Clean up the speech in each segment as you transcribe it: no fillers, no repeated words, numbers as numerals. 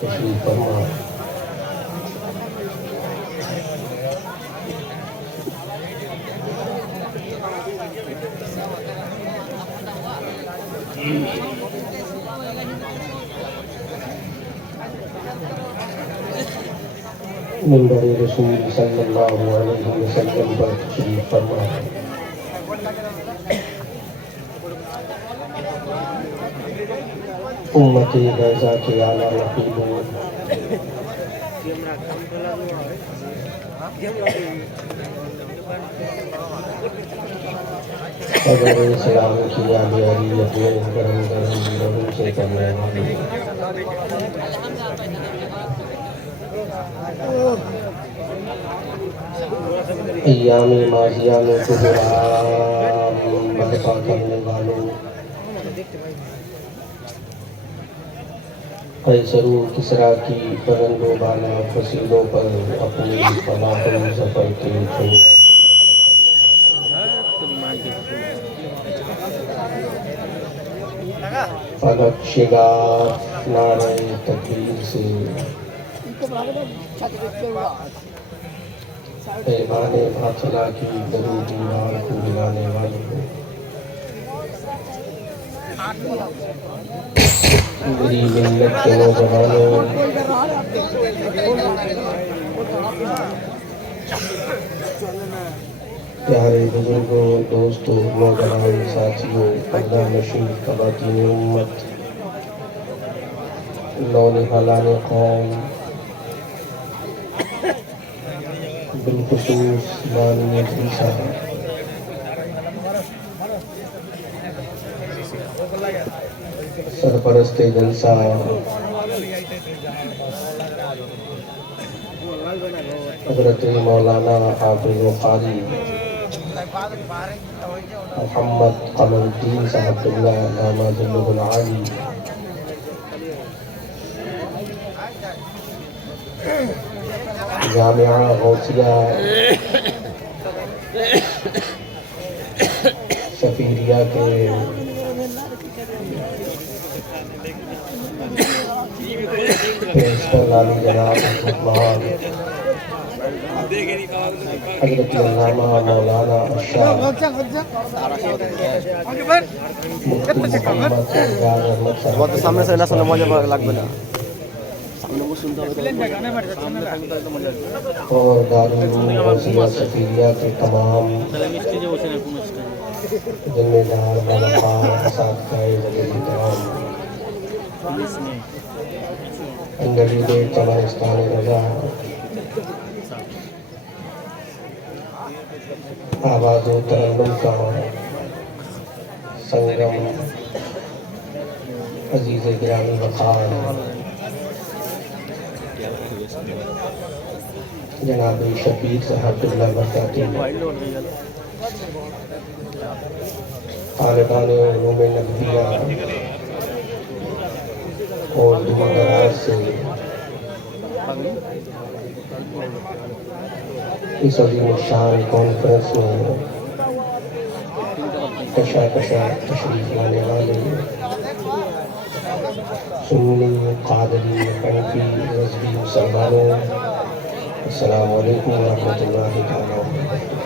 تشریف فرما۔ منبر رسول صلی اللہ علیہ وسلم پر تشریف فرما۔ امت غیظہ کے اعلیٰ نقیبوں، اگر سلام کی آل علی اپنے کرم گرم لہو سے کرنے والے، ایام ماضیہ میں کبرام برپا کرنے والوں، قیصر و کسریٰ کی بلند و بالا فصیلوں پر اپنی فلاح و ظفر کے چھوٹ، فلک شگاف نعرہ تکبیر سے پیمان باطلا کی درود دیوار کو ملانے والوں، میری ملت کے نوجوانوں، پیارے بزرگوں، دوستوں، نوجوان ساتھیوں، پردہ نشین خواتین امت، نونہالان قوم، بالخصوص بانی عیسیٰ، سرپرست جلسہ، حضرت مولانا حافظ و قاری محمد قمر الدین صاحب اللہ داماد ظلہ العالی، جامعہ غوثیہ سفیریہ کے پرنسپل عالی جناب محمد حضرت علامہ مولانا اشرف مفتی محمد فیاض احمد صاحب সামনে সাইলা শুনলে মজা লাগবে না। اور دارالعلوم غوثیہ سفیریہ کے تمام ذمہ دار باوقار اساتذہ جلیل کرام، انڈرلیڈ چمنستان رضا، آواز و ترنم کا سنگم، عزیز گرامی وقار جناب شبیر صاحب اللہ برکاتی، طالبان علوم نبویہ اور دور دراز سے اس عظیم الشان کانفرنس میں کشا تشریف لانے والے سنی، قادری، حنفی، رضوی مسلمانوں، السلام علیکم ورحمۃ اللہ تعالیٰ وبرکاتہ۔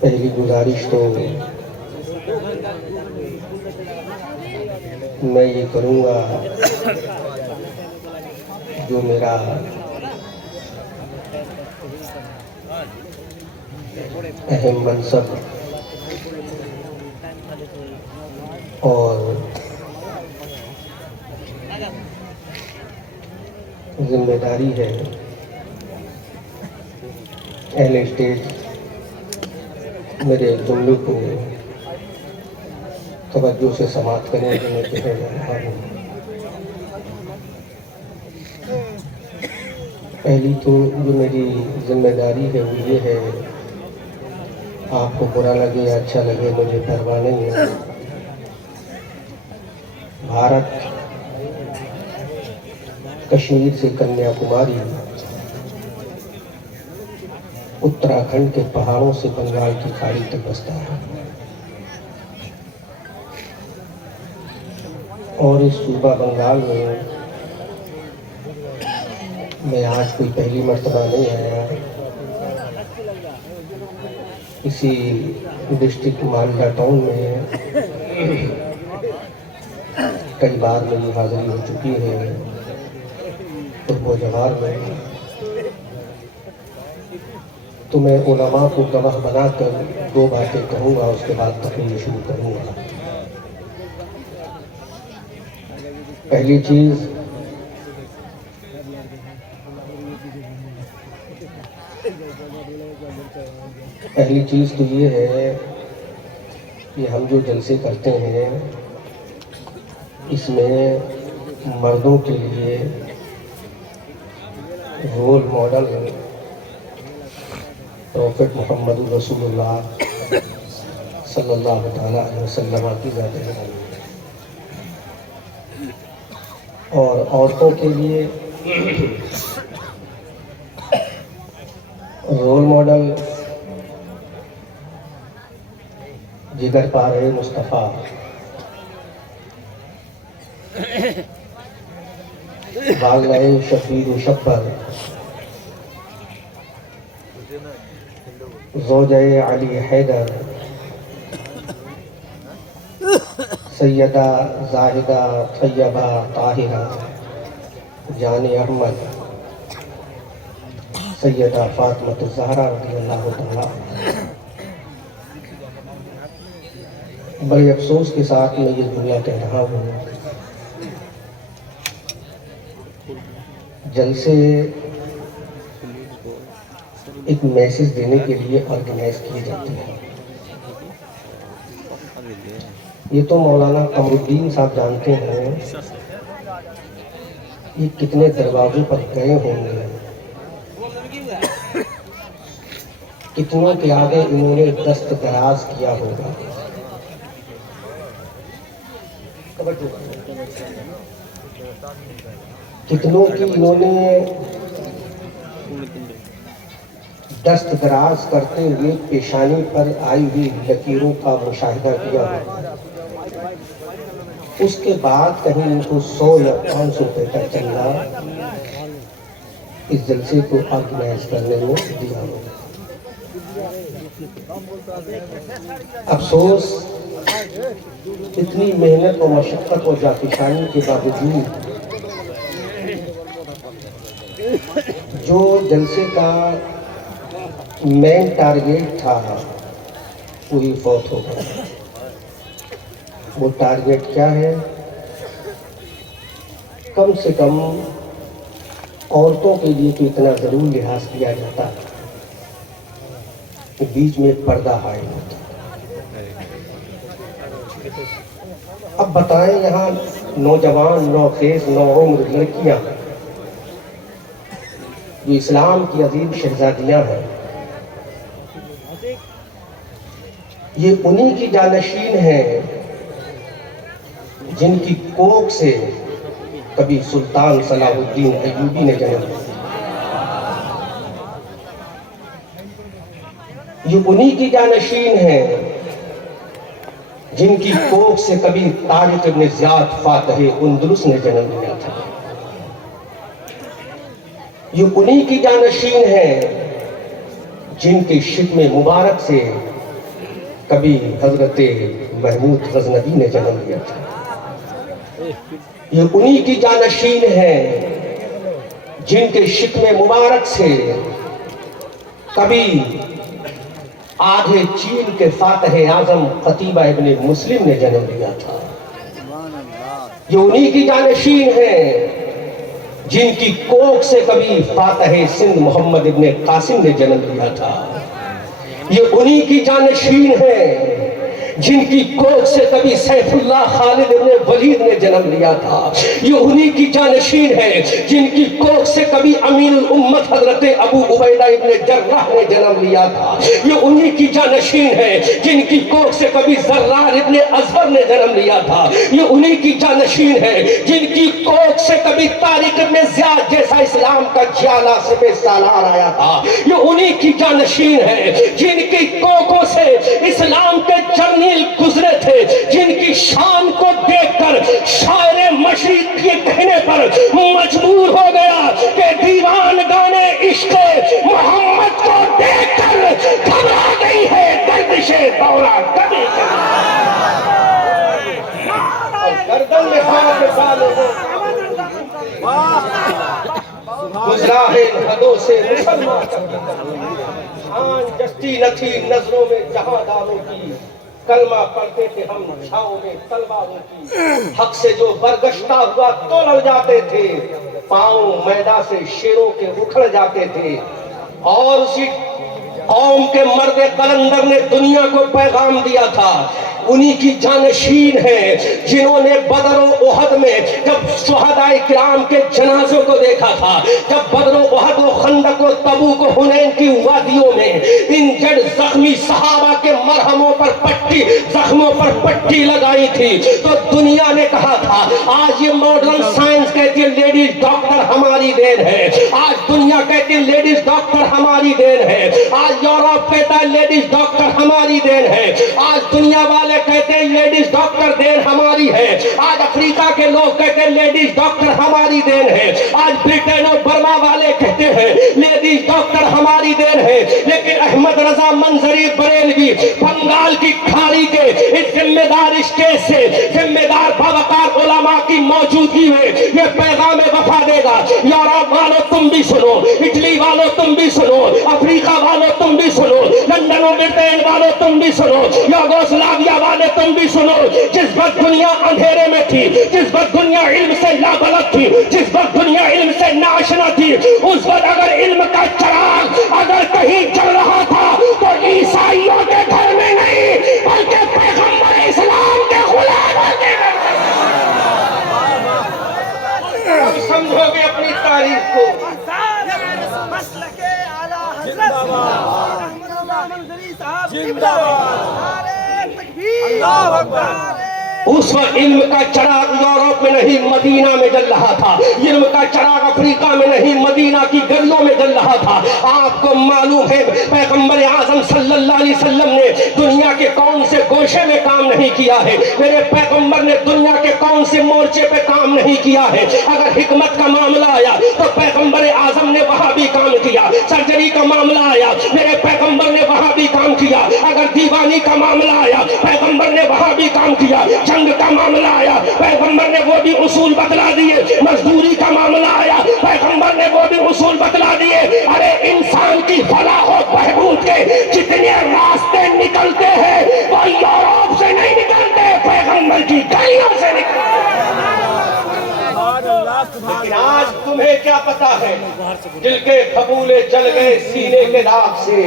پہلی گزارش تو میں یہ کروں گا، جو میرا اہم منصب اور ذمہ داری ہے، اہل اسٹیج میرے جملے کو توجہ سے سماعت کرنے کے میں کہہ رہا ہوں۔ پہلی تو جو میری ذمہ داری ہے وہ یہ ہے، آپ کو برا لگے یا اچھا لگے مجھے پرواہ نہیں ہے، بھارت کشمیر سے کنیا کماری، اتراکھنڈ کے پہاڑوں سے بنگال کی کھاڑی تک بستا ہے، اور اس صوبہ بنگال میں آج کوئی پہلی مرتبہ نہیں آیا، اسی ڈسٹرکٹ مالدہ ٹاؤن میں کئی بار میری حاضری ہو چکی ہے قرب و جوار میں، تو میں علماء کو گواہ بنا کر دو باتیں کہوں گا، اس کے بعد تقریر شروع کروں گا۔ پہلی چیز تو یہ ہے کہ ہم جو جلسے کرتے ہیں اس میں مردوں کے لیے رول ماڈل پروفیٹ محمد رسول اللہ صلی اللہ تعالیٰ علیہ وسلم کی ذات گرامی، اور عورتوں کے لیے رول ماڈل جگر پارے مصطفیٰ والدہ شبیر و شبر زوجہ علی حیدر سیدہ زاہدہ طیبہ طاہرہ جان احمد سیدہ فاطمہ الزہرا رضی اللہ تعالیٰ۔ بڑے افسوس کے ساتھ میں یہ جملہ کہہ رہا ہوں، جلسے ایک میسج دینے کے لیے آرگنائز کیے جاتے ہیں، یہ تو مولانا قمر الدین صاحب جانتے ہیں یہ کتنے دروازوں پر گئے ہوں گے، کتنوں کے آگے انہوں نے دست دراز کیا ہوگا۔ کتنوں کی انہوں نے دست دراز کرتے ہوئے پیشانی پر آئی ہوئی لکیروں کا مشاہدہ کیا ہوگا، اس کے بعد کہیں ان کو 100 یا 500 روپے کا چندہ اس جلسے کو آرگنائز کرنے میں دیا ہوگا۔ افسوس اتنی محنت و مشقت اور جاکشانی کے باوجود جو جلسے کا مین ٹارگیٹ تھا وہی فوت ہو گیا۔ وہ ٹارگیٹ کیا ہے؟ کم سے کم عورتوں کے لیے تو اتنا ضرور لحاظ کیا جاتا ہے کہ بیچ میں پردہ حائل ہوتا۔ اب بتائیں یہاں نوجوان نوخیز نوعمر لڑکیاں جو اسلام کی عظیم شہزادیاں ہیں، یہ انہی کی جانشین ہیں جن کی کوکھ سے کبھی سلطان صلاح الدین ایوبی نے جنم لیا، یہ انہی کی جانشین ہیں جن کی کوکھ سے کبھی طارق ابن زیاد فاتح اندلس نے جنم لیا تھا، یہ انہی کی جانشین ہیں جن کے شکم مبارک سے کبھی حضرت محمود غزنوی نے جنم لیا تھا، یہ انہی کی جانشین ہیں جن کے شکم مبارک سے کبھی آدھے چین کے فاتح اعظم قتیبہ ابن مسلم نے جنم لیا تھا، یہ انہی کی جانشین ہیں جن کی کوکھ سے کبھی فاتح سندھ محمد ابن قاسم نے جنم لیا تھا، یہ انہی کی جانشین ہیں جن کی کوکھ سے کبھی سیف اللہ خالد ابن ولید نے جنم لیا تھا، یہ انہی کی جانشین ہے جن کی کوکھ سے کبھی امین الامت حضرت ابو عبیدہ ابن جراح نے جنم لیا تھا، یہ انہی کی جانشین ہے جن کی کوکھ سے کبھی زرار ابن ازہر نے جنم لیا تھا، یہ انہی کی جانشین ہے جن کی کوکھ سے کبھی طارق ابن زیاد جیسا اسلام کا جیالہ سپہ سالار آیا تھا، یہ انہی کی جانشین ہے جن کی کوکھوں سے اسلام کے جرنیل گزرے تھے، جن کی شان کو دیکھ کر شاعر مشرق یہ کہنے پر مجبور ہو گیا کہ دیوان گانے عشق محمد کو دیکھ کر گھبرا گئی ہے گردش دورہ کبھی گردن میں ہاتھ ڈالو گزرا ہے حدوں سے مسلمان آن جستی نہ تھی نظروں میں جہاں داروں کی، کلمہ پڑھتے تھے ہم چھاؤں میں تلواروں کی، حق سے جو برگشتہ ہوا تو لڑ جاتے تھے، پاؤں میدان سے شیروں کے اکھڑ جاتے تھے، اور اسی قوم کے مرد قلندر نے دنیا کو پیغام دیا تھا، انہی کی جانشین ہیں جنہوں نے بدر و احد میں جب شہداء کرام کے جنازوں کو دیکھا تھا، جب بدر و احد و خندق و تبوک و حنین کی وادیوں میں ان جڑ زخمی صحابہ کے مرہموں پر پٹی زخموں پر پٹی لگائی تھی، تو دنیا نے کہا تھا آج یہ ماڈرن سائنس کہتی ہے لیڈیز ڈاکٹر ہماری دین ہے، آج دنیا کہتی ہے لیڈیز ڈاکٹر ہماری دین ہے، آج یورپ کہتا ہے لیڈیز ڈاکٹر ہماری دین ہے، آج دنیا والے کہتے ہیں لیڈیز ڈاکٹر دین ہماری ہے، آج افریقہ کے لوگ کہتے ہیں لیڈیز ڈاکٹر ہماری دین ہے، آج برٹن اور برما والے کہتے ہیں لیڈیز ڈاکٹر ہماری دین ہے، لیکن احمد رضا منظری بریلوی بنگال کی کھاڑی کے اس ذمہ دار اسٹیج سے ذمہ دار باوقار علماء کی موجودگی میں یہ پیغام وفا دے گا، یورپ والوں تم بھی سنو، اٹلی والوں تم بھی سنو، افریقہ والوں تم بھی سنو، لندن و برٹن والوں تم بھی سنو، یوگوسلاویا والے تم بھی سنو، جس وقت دنیا اندھیرے میں تھی، جس وقت دنیا علم سے لابلد تھی، جس وقت دنیا علم سے ناشنا تھی، اس وقت اگر علم کا چراغ اگر کہیں جل رہا تھا تو عیسائیوں کے گھر میں نہیں بلکہ پیغمبر اسلام کے غلاموں کے گھر میں۔ سمجھو گے اپنی تاریخ کو، اس وقت علم کا چراغ یورپ میں نہیں مدینہ میں جل رہا تھا، علم کا چراغ افریقہ میں نہیں مدینہ کی گلیوں میں جل رہا تھا۔ آپ کو معلوم ہے پیغمبر اعظم صلی اللہ علیہ وسلم نے دنیا کے کون سے گوشے میں کام نہیں کیا ہے، میرے پیغمبر نے دنیا کے کون سے مورچے پہ کام نہیں کیا ہے، اگر حکمت کا معاملہ آیا تو پیغمبر اعظم نے وہاں بھی کام کیا، سرجری کا معاملہ آیا میرے پیغمبر نے وہاں بھی کام کیا، اگر دیوانی کا معاملہ آیا پیغمبر نے وہاں بھی کام کیا، جنگ کا معاملہ آیا پیغمبر نے وہ بھی اصول بتلا دیے، مزدوری کا معاملہ آیا پیغمبر نے وہ بھی اصول بتلا دیے۔ ارے انسان کی فلاح و بہبود کے جتنے راستے نکلتے ہیں وہ یورپ سے نہیں نکلتے، پیغمبر کی گلیوں سے نکلتے۔ لیکن آج تمہیں کیا پتا ہے، دل کے پھپولے جل گئے سینے کے داغ سے،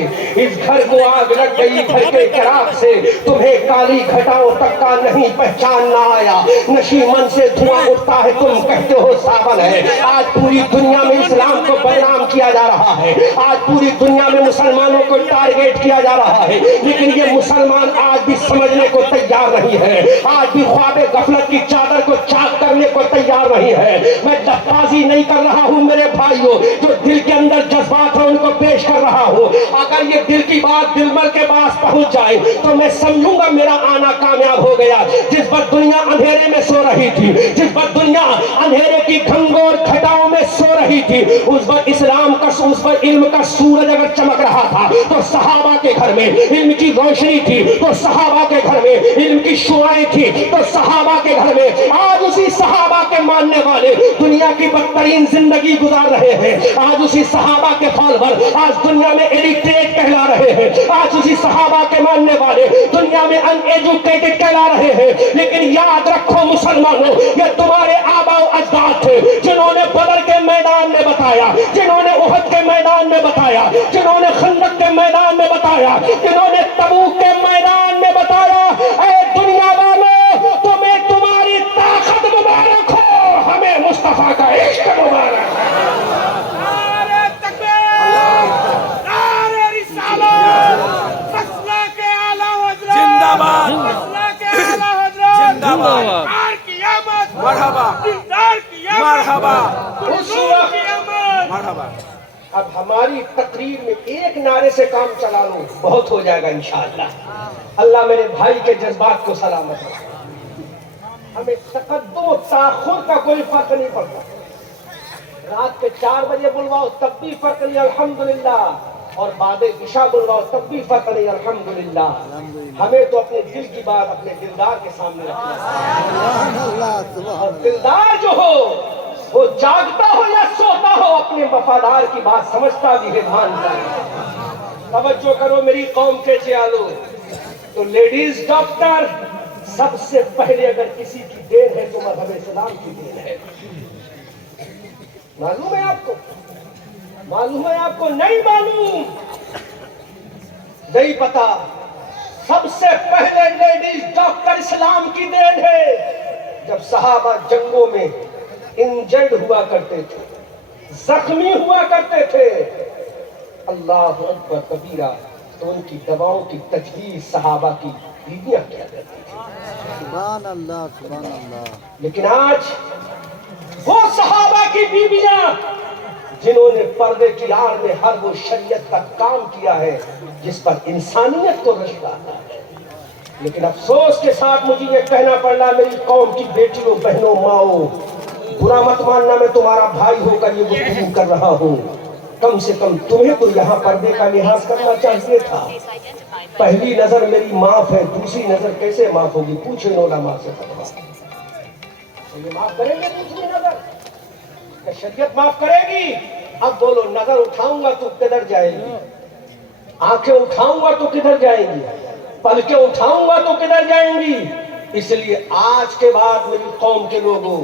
اس گھر کو آگ لگ گئی گھر کے چراغ سے، تمہیں کالی گھٹاؤں تک کا نہیں پہچاننا آیا، نشیمن سے دھواں اٹھتا ہے تم کہتے ہو ساون ہے۔ آج پوری دنیا میں اسلام کو بدنام کیا جا رہا ہے، آج پوری دنیا میں مسلمانوں کو ٹارگیٹ کیا جا رہا ہے، لیکن یہ مسلمان آج بھی سمجھنے کو تیار نہیں ہے، آج بھی خواب غفلت کی چادر کو چاک کرنے کو تیار نہیں ہے۔ میں لفظی نہیں کر رہا ہوں میرے بھائیوں، جو دل کے اندر جذبات ہیں ان کو پیش کر رہا ہوں، اگر یہ دل کی بات دلبر کے پاس پہنچ جائے تو میں سمجھوں گا میرا آنا کامیاب ہو گیا۔ جس وقت دنیا اندھیرے میں سو رہی تھی، جس وقت دنیا اندھیرے کی گھنگور گھٹاؤں میں سو رہی تھی، اس وقت اسلام کا اس وقت علم کا سورج اگر چمک رہا تھا تو صحابہ کے گھر میں علم کی روشنی تھی، تو صحابہ کے گھر میں علم کی شعائیں تھی، تو صحابہ کے گھر میں آج اسی صحابہ کے ماننے والے دنیا کی بدترین زندگی گزار رہے ہیں، آج اسی صحابہ کے فالوور آج دنیا میں ایڈیکٹیٹ کہلا رہے ہیں، آج اسی صحابہ کے ماننے والے دنیا میں ان ایجوکیٹڈ کہلا رہے ہیں، لیکن یاد رکھو مسلمانوں، یہ تمہارے آباء و اجداد تھے جنہوں نے بدر کے میدان میں بتایا، جنہوں نے احد کے میدان میں بتایا، جنہوں نے خندق کے میدان میں بتایا، جنہوں نے تبوک کے میدان میں بتایا اے دنیا والوں تمہیں تمہاری طاقت مبارک ہو، ہمیں مصطفیٰ کا عشق مبارک ہے۔ نعرہ تکبیر، نعرہ رسالت، مسلک اعلیٰ حضرت زندہ باد، مسلک اعلیٰ حضرت زندہ باد، دلدار کی آمد مرحبا، دلدار کی آمد مرحبا، حضور کی آمد مرحبا۔ اب ہماری تقریر میں ایک نعرے سے کام چلا لوں، بہت ہو جائے گا انشاءاللہ۔ اللہ میرے بھائی کے جذبات کو سلامت رکھے۔ ہمیں تقدم و تاخر کا کوئی فرق نہیں پڑتا، رات کے 4 بجے بلواؤ تب بھی فرق نہیں الحمدللہ، اور بعد عشاء بلواؤ تب بھی فرق نہیں الحمدللہ۔ ہمیں تو اپنے دل کی بات اپنے دلدار کے سامنے رکھنا ہے، اور دلدار جو ہو وہ جاگتا ہو یا سوتا ہو اپنے وفادار کی بات سمجھتا بھی ہے، مانتا ہے۔ توجہ کرو میری قوم کے جیالو، تو لیڈیز ڈاکٹر سب سے پہلے اگر کسی کی دین ہے تو مذہب اسلام کی دین ہے۔ معلوم ہے آپ کو؟ معلوم ہے آپ کو؟ نہیں معلوم، نہیں پتا؟ سب سے پہلے لیڈیز ڈاکٹر اسلام کی دین ہے۔ جب صحابہ جنگوں میں انجرڈ ہوا کرتے تھے، زخمی ہوا کرتے تھے، اللہ اکبر کبیرہ، تو ان کی دواؤں کی تجویز صحابہ کی بیویاں کیا کرتی تھی۔ سبحان اللہ، سبحان اللہ۔ لیکن آج وہ صحابہ کی بیویاں جنہوں نے پردے کی آڑ میں ہر وہ شریعت کا کام کیا ہے جس پر انسانیت کو رشک آتا ہے، لیکن افسوس کے ساتھ مجھے یہ کہنا پڑ رہا میری قوم کی بیٹیوں، بہنوں، ماؤں، برا مت ماننا میں تمہارا بھائی ہو کر یہ گفتگو کر رہا ہوں، کم سے کم تمہیں تو یہاں پردے کا لحاظ کرنا چاہیے تھا۔ پہلی نظر میری معاف ہے، دوسری نظر کیسے معاف ہوگی؟ پوچھو علماء سے فتویٰ۔ یہ معاف کریں گے دوسری نظر؟ کہ شریعت معاف کرے گی؟ اب بولو، نظر اٹھاؤں گا تو کدھر جائے گی؟ آنکھیں اٹھاؤں گا تو کدھر جائیں گی؟ پلکیں اٹھاؤں گا تو کدھر جائیں گی؟ اس لیے آج کے بعد میری قوم کے لوگوں،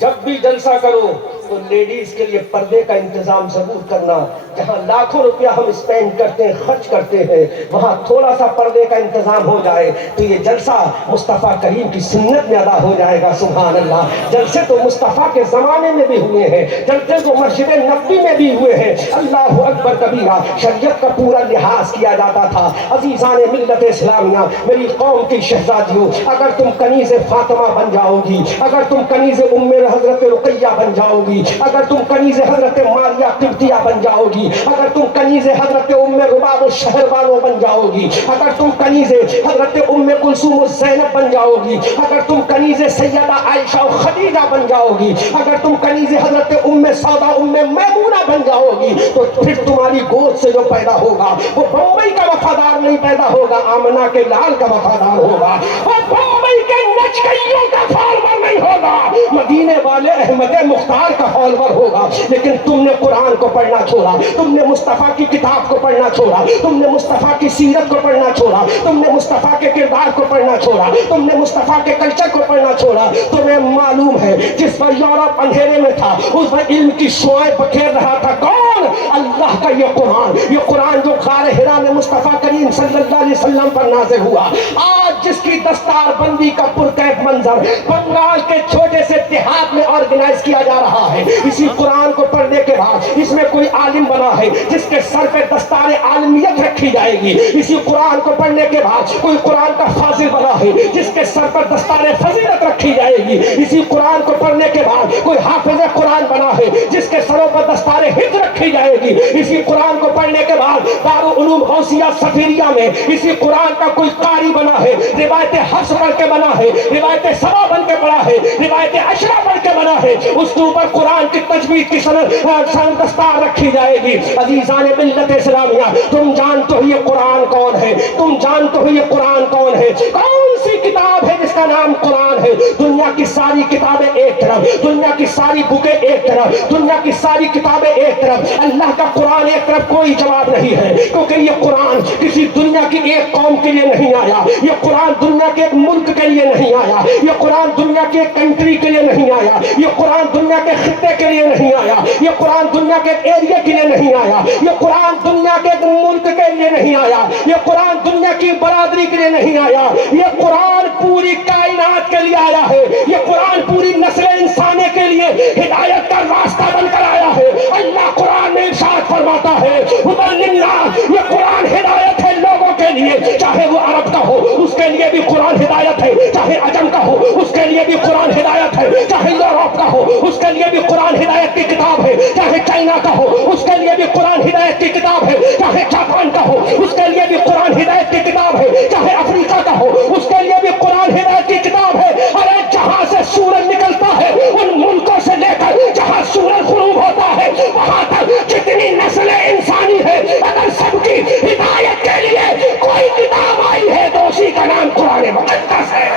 جب بھی جلسہ کرو تو لیڈیز کے لیے پردے کا انتظام ضرور کرنا۔ جہاں لاکھوں روپیہ ہم اسپینڈ کرتے ہیں، خرچ کرتے ہیں، وہاں تھوڑا سا پردے کا انتظام ہو جائے تو یہ جلسہ مصطفیٰ کریم کی سنت میں ادا ہو جائے گا۔ سبحان اللہ۔ جلسے تو مصطفیٰ کے زمانے میں بھی ہوئے ہیں، جلسے تو مسجد نبوی میں بھی ہوئے ہیں۔ اللہ اکبر کبیرہ، شریعت کا پورا لحاظ کیا جاتا تھا۔ عزیزان ملت اسلامیہ، میری قوم کی شہزادیوں، اگر تم کنیز فاطمہ بن جاؤ گی، اگر تم کنیز ام حضرت رقیہ بن جاؤ گی، اگر تم کنیز حضرت ماریہ قبطیہ بن جاؤ گی، اگر تم کنیز حضرت ام رباب الشہر والوں بن جاؤ گی، اگر تم کنیز حضرت ام کلثوم الزینب بن جاؤ گی، اگر تم کنیز سیدہ عائشہ و خدیجہ بن جاؤ گی، اگر تم کنیز حضرت ام سودا ام میمونہ بن جاؤ گی، تو پھر تمہاری گود سے جو پیدا ہوگا وہ بمبئی کا وفادار نہیں پیدا ہوگا، آمنہ کے لال کا وفادار ہوگا، وہ بمبئی کے نچکیوں کا فالور نہیں ہوگا، مدینے والے احمد مختار کا فالور ہوگا۔ لیکن تم نے قرآن کو پڑھنا چھوڑا، تم نے مصطفیٰ کی کتاب کو پڑھنا چھوڑا، تم نے مصطفیٰ کی سیرت کو پڑھنا چھوڑا، تم نے مصطفیٰ کے کردار کو پڑھنا چھوڑا، تم نے مصطفیٰ کے کلچر کو پڑھنا چھوڑا۔ تمہیں معلوم ہے جس پر یورپ اندھیرے میں تھا اس پر علم کی شعائیں بکھیر رہا تھا، کون؟ اللہ کا یہ قرآن، یہ قرآن جو غار حرا میں مصطفیٰ کریم صلی اللہ علیہ وسلم پر نازل ہوا۔ آج جس کی دستار بندی کا پرکیف منظر بنگال کے چھوٹے سے دیہات میں آرگنائز کیا جا رہا ہے، اسی قرآن کو پڑھنے کے بعد اس میں کوئی عالم بنا ہے جس کے سر پہ دستار عالمیت رکھی جائے گی، اسی قرآن کو پڑھنے کے بعد کوئی قرآن کا فاضل بنا ہے جس کے سر پر دستار فضیلت رکھی جائے گی، اسی قرآن کو پڑھنے کے بعد کوئی حافظ قرآن بنا ہے جس کے سروں پر دستار حفظ رکھی جائے گی، اسی قرآن کو پڑھنے کے بعد دارالعلوم غوثیہ سفیریہ میں اسی قرآن کا کوئی قاری بنا ہے، روایت حفظ پڑھ کے بنا ہے، روایت سبا بن کے پڑھا ہے، روایت عشرہ پڑھ کے بنا ہے، اس کے اوپر قرآن کی تجوید کی سند دستار رکھی جائے گی۔ عزیزان ملت اسلامیہ، تم جانتے ہو یہ قرآن کون ہے؟ تم جانتے ہو یہ قرآن کون ہے؟ کون سی کتاب ہے جس کا نام قرآن ہے. دنیا کی ساری کتابیں ایک طرف, دنیا کی ساری بکیں ایک طرف, دنیا کی ساری کتابیں ایک طرف, اللہ کا قرآن ایک طرف, کوئی جواب نہیں ہے. کیونکہ یہ قرآن کسی دنیا کی ایک قوم کے لیے نہیں آیا, یہ قرآن دنیا کے ایک ملک کے لیے نہیں آیا, یہ قرآن دنیا کے ایک کنٹری کے لیے نہیں آیا, یہ قرآن دنیا کے خطے کے لیے نہیں آیا, یہ قرآن دنیا کے ایریا کے لیے نہیں آیا, یہ قرآن دنیا کے ایک ملک کے لیے نہیں آیا, یہ قرآن دنیا کی برادری کے لیے نہیں آیا, یہ قرآن پوری کائنات کے لیے آیا ہے, یہ قرآن پوری نسل انسانی کے لیے ہدایت کا راستہ بن کر آیا ہے. اللہ قرآن میں ارشاد فرماتا ہے ہدی للناس, یہ قرآن ہدایت ہے لوگوں کے لیے, چاہے وہ عرب کا ہو اس کے لیے بھی قرآن ہدایت ہے, چاہے عجم کا ہو اس کے لیے بھی قرآن ہدایت ہے, چاہے یورپ کا ہو اس کے لیے بھی قرآن ہدایت کی کتاب ہے, چاہے چائنا کا ہو اس کے لیے بھی قرآن ہدایت کی کتاب ہے, چاہے جاپان کا ہو اس کے لیے بھی قرآن ہدایت کی کتاب ہے, چاہے افریقہ کا ہو اس کے لیے بھی قرآن ہدایت کی کتاب ہے. ارے جہاں سے سورج نکلتا ہے ان ملکوں سے لے کر جہاں سورج غروب ہوتا ہے وہاں تک جتنی نسل انسانی ہے, اگر سب کی ہدایت کے لیے کوئی کتاب آئی ہے تو اسی کا نام قرآن مقدس ہے.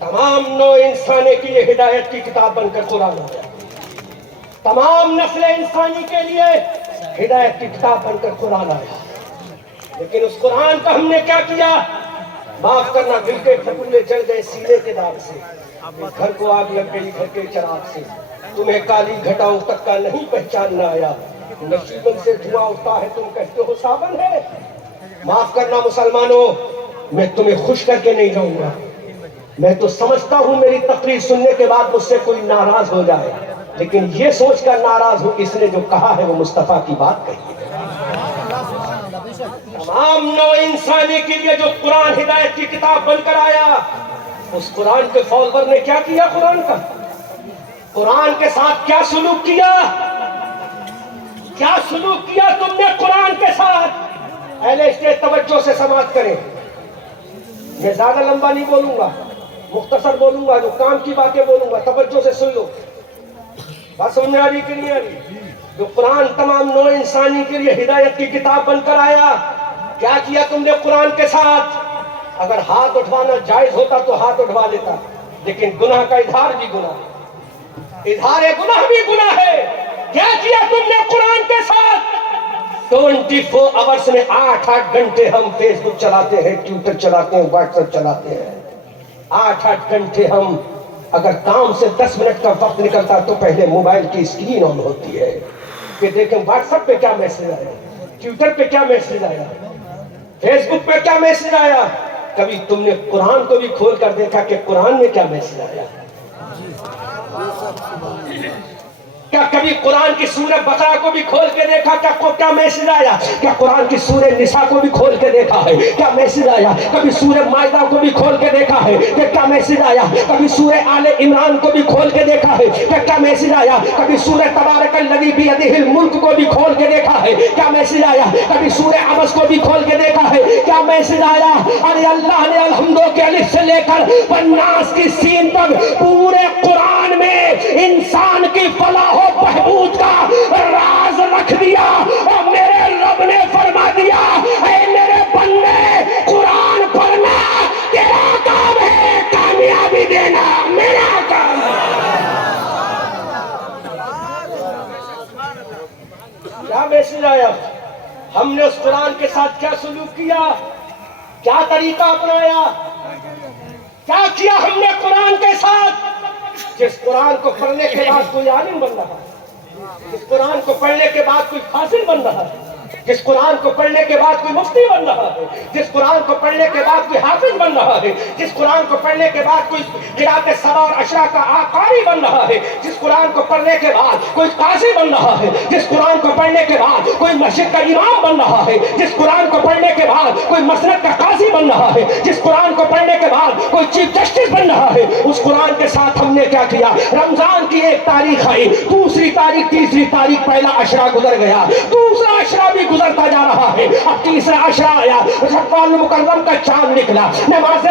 تمام نوع انسانی کے لیے ہدایت کی کتاب بن کر قرآن آیا, تمام نسل انسانی کے لیے ہدایت کی کتاب بن کر قرآن آیا. لیکن اس قرآن کا ہم نے کیا کیا؟ معاف کرنا, دل کے پھپھولے چل گئے سینے کے داغ سے, گھر کو آگ لگ گئی گھر کے چراغ سے, تمہیں کالی گھٹاؤں تک کا نہیں پہچاننا آیا, نشیبن سے دھواں اٹھتا ہے تم کہتے ہو صابن ہے. معاف کرنا مسلمانوں, میں تمہیں خوش کر کے نہیں جاؤں گا. میں تو سمجھتا ہوں میری تقریر سننے کے بعد مجھ سے کوئی ناراض ہو جائے, لیکن یہ سوچ کر ناراض ہوں اس نے جو کہا ہے وہ مصطفیٰ کی بات کہی ہے. تمام نوع انسانی کے لیے جو قرآن ہدایت کی کتاب بن کر آیا, اس قرآن کے فالوور نے کیا کیا؟ قرآن کا, قرآن کے ساتھ کیا سلوک کیا؟ کیا سلوک کیا تم نے قرآن کے ساتھ؟ اہل اسٹیج توجہ سے سماعت کریں, میں زیادہ لمبا نہیں بولوں گا, مختصر بولوں گا, جو کام کی باتیں بولوں گا توجہ سے سن لو. بات سمجھ میں آ رہی کہ نہیں آ رہی؟ جو قرآن تمام نوع انسانی کے لیے ہدایت کی کتاب بن کر آیا, کیا کیا تم نے قرآن کے ساتھ؟ اگر ہاتھ اٹھوانا جائز ہوتا تو ہاتھ اٹھوا لیتا, لیکن گناہ کا اظہار بھی گناہ, اظہار گناہ بھی گناہ ہے. کیا کیا تم نے قرآن کے ساتھ؟ 24 آورس میں 8 گھنٹے ہم فیس بک چلاتے ہیں, ٹویٹر چلاتے ہیں, واٹس ایپ چلاتے ہیں. 8 گھنٹے ہم, اگر کام سے 10 منٹ کا وقت نکلتا تو پہلے موبائل کی اسکرین آن ہوتی ہے کہ دیکھیں واٹس ایپ پہ کیا میسج آیا, ٹویٹر پہ کیا میسج آیا, فیس بک پہ کیا میسج آیا. کبھی تم نے قرآن کو بھی کھول کر دیکھا کہ قرآن میں کیا میسج آیا؟ کیا کبھی قرآن کی سورہ بقرہ کو بھی کھول کے دیکھا کیا میسج آیا؟ کیا قرآن کی سورہ نساء کو بھی کھول کے دیکھا ہے کیا میسج آیا؟ کبھی سورہ مائدہ کو بھی کھول کے دیکھا ہے کہ کیا میسج آیا؟ کبھی سورہ آل عمران کو بھی کھول کے دیکھا ہے کہ کیا میسج آیا؟ کبھی سورہ تبارک الذی بیدہ الملک کو بھی کھول کے دیکھا ہے کیا میسج آیا؟ کبھی سورہ عبس کو بھی کھول کے دیکھا ہے کیا میسج آیا؟ ارے اللہ نے الحمدو کے الف سے لے کر والناس کی سین تک پورے قرآن میں انسان کی فلاح و بہبود کا راز رکھ دیا, اور میرے رب نے فرما دیا اے میرے بندے قرآن پڑھنا تیرا کام ہے, کامیابی دینا میرا کام ہے. کیا میسج آیا؟ ہم نے اس قرآن کے ساتھ کیا سلوک کیا, کیا طریقہ اپنایا, کیا کیا ہم نے قرآن کے ساتھ؟ جس قرآن کو پڑھنے کے بعد کوئی عالم بن رہا ہے, جس قرآن کو پڑھنے کے بعد کوئی فاضل بن رہا ہے, جس قرآن کو پڑھنے کے بعد کوئی مفتی بن رہا ہے, جس قرآن کو پڑھنے کے بعد کوئی حافظ بن رہا ہے, جس قرآن کو پڑھنے کے بعد کوئی قرات سبع اور عشرہ کا قاری بن رہا ہے, جس قرآن کو پڑھنے کے بعد کوئی قاضی بن رہا ہے, جس قرآن کو پڑھنے کے بعد کوئی مسجد کا امام بن رہا ہے, جس قرآن کو پڑھنے کے بعد کوئی مسند کا قاضی بن رہا ہے, جس قرآن کو پڑھنے کے بعد کوئی چیف جسٹس بن رہا ہے, اس قرآن کے ساتھ ہم نے کیا کیا؟ رمضان کی ایک تاریخ آئی, دوسری تاریخ, تیسری تاریخ, پہلا عشرہ گزر گیا, دوسرا عشرہ بھی گزرتا جا رہا ہے, اب تیسرا عشرہ آیا, شوال مکرم کا چاند نکلا, نمازیں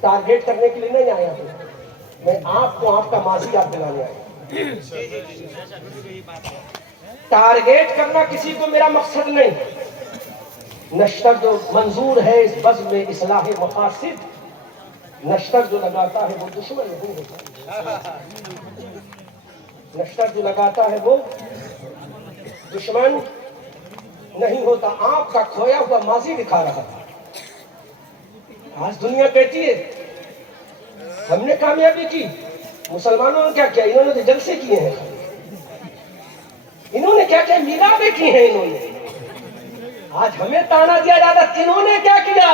ٹارگیٹ کرنے کے لیے نہیں آیا ہوں، میں آپ کو آپ کا ماضی یاد دلانے آیا ہوں۔ ٹارگیٹ کرنا کسی کو میرا مقصد نہیں، نشتر جو منظور ہے اس بزم میں اصلاح مقاصد، نشتر جو لگاتا ہے وہ دشمن نہیں ہوتا، نشتر جو لگاتا ہے وہ دشمن نہیں ہوتا۔ آپ کا کھویا ہوا ماضی دکھا رہا تھا، آج دنیا کہتی ہے ہم نے کامیابی کی، مسلمانوں نے کیا کیا؟ انہوں نے تو جلسے کیے ہیں، انہوں نے کیا کیا میلادیں کی ہیں انہوں نے، آج ہمیں تانا دیا جاتا انہوں نے کیا کیا؟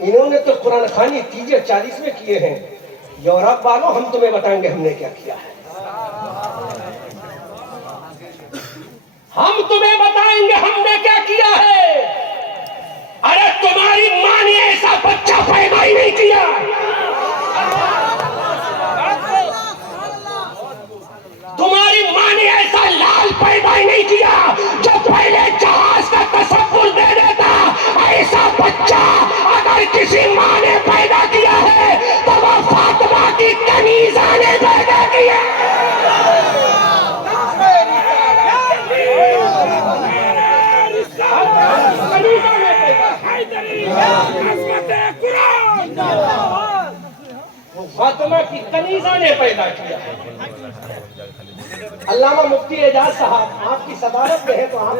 انہوں نے تو قرآن خوانی 30-40 میں کیے ہیں، یورپ والوں ہم تمہیں بتائیں گے ہم نے کیا کیا ہے، ہم تمہیں بتائیں گے ہم نے کیا کیا ہے۔ ارے تمہاری ماں نے ایسا بچہ پیدا ہی نہیں کیا، تمہاری ماں نے ایسا لال پیدا ہی نہیں کیا جو پہلے جہاز کا تصور دے دیتا۔ ایسا بچہ اگر کسی ماں نے پیدا کیا ہے تو وہ فاطمہ کی کنیزہ نے پیدا کیا ہے۔ فاطمہ کی کنیزہ نے پیدا کیا۔ علامہ مفتی اعجاز صاحب آپ کی صدارت میں ہے تو آپ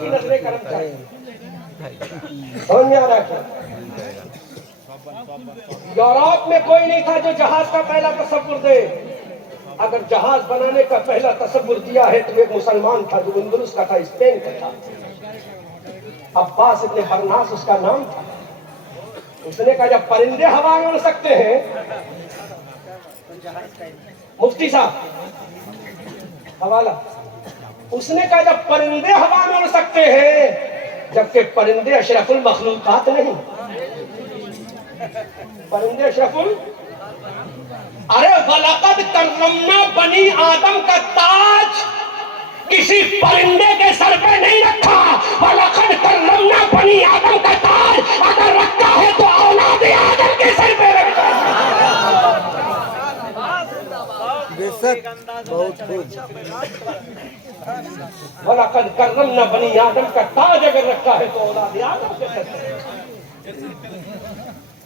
کی نظر کرم چاہیے، سمجھ میں آ رہا ہے؟ یورپ میں کوئی نہیں تھا جو جہاز کا پہلا تصور دے، اگر جہاز بنانے کا پہلا تصور دیا ہے تو ایک مسلمان تھا جو اندلس کا تھا، اسپین کا تھا، عباس ابن فرناس اس کا نام تھا۔ اس نے کہا جب پرندے ہوا میں اڑ سکتے ہیں، مفتی صاحب حوالہ، اس نے کہا جب پرندے ہوا میں اڑ سکتے ہیں، جبکہ پرندے اشرف المخلوقات نہیں، پرندے اشرف ارے وَلَقَدْ كَرَّمْنَا بنی آدم کا تاج کسی پرندے کے سر پہ نہیں رکھا، وَلَقَدْ كَرَّمْنَا بنی آدم کا تاج اگر رکھا ہے تو اولاد آدم کے سر پہ رکھا۔ بے شک بہت خوب۔ وَلَقَدْ كَرَّمْنَا بنی آدم کا تاج اگر رکھا ہے تو اولاد آدم کے سر پہ رکھا۔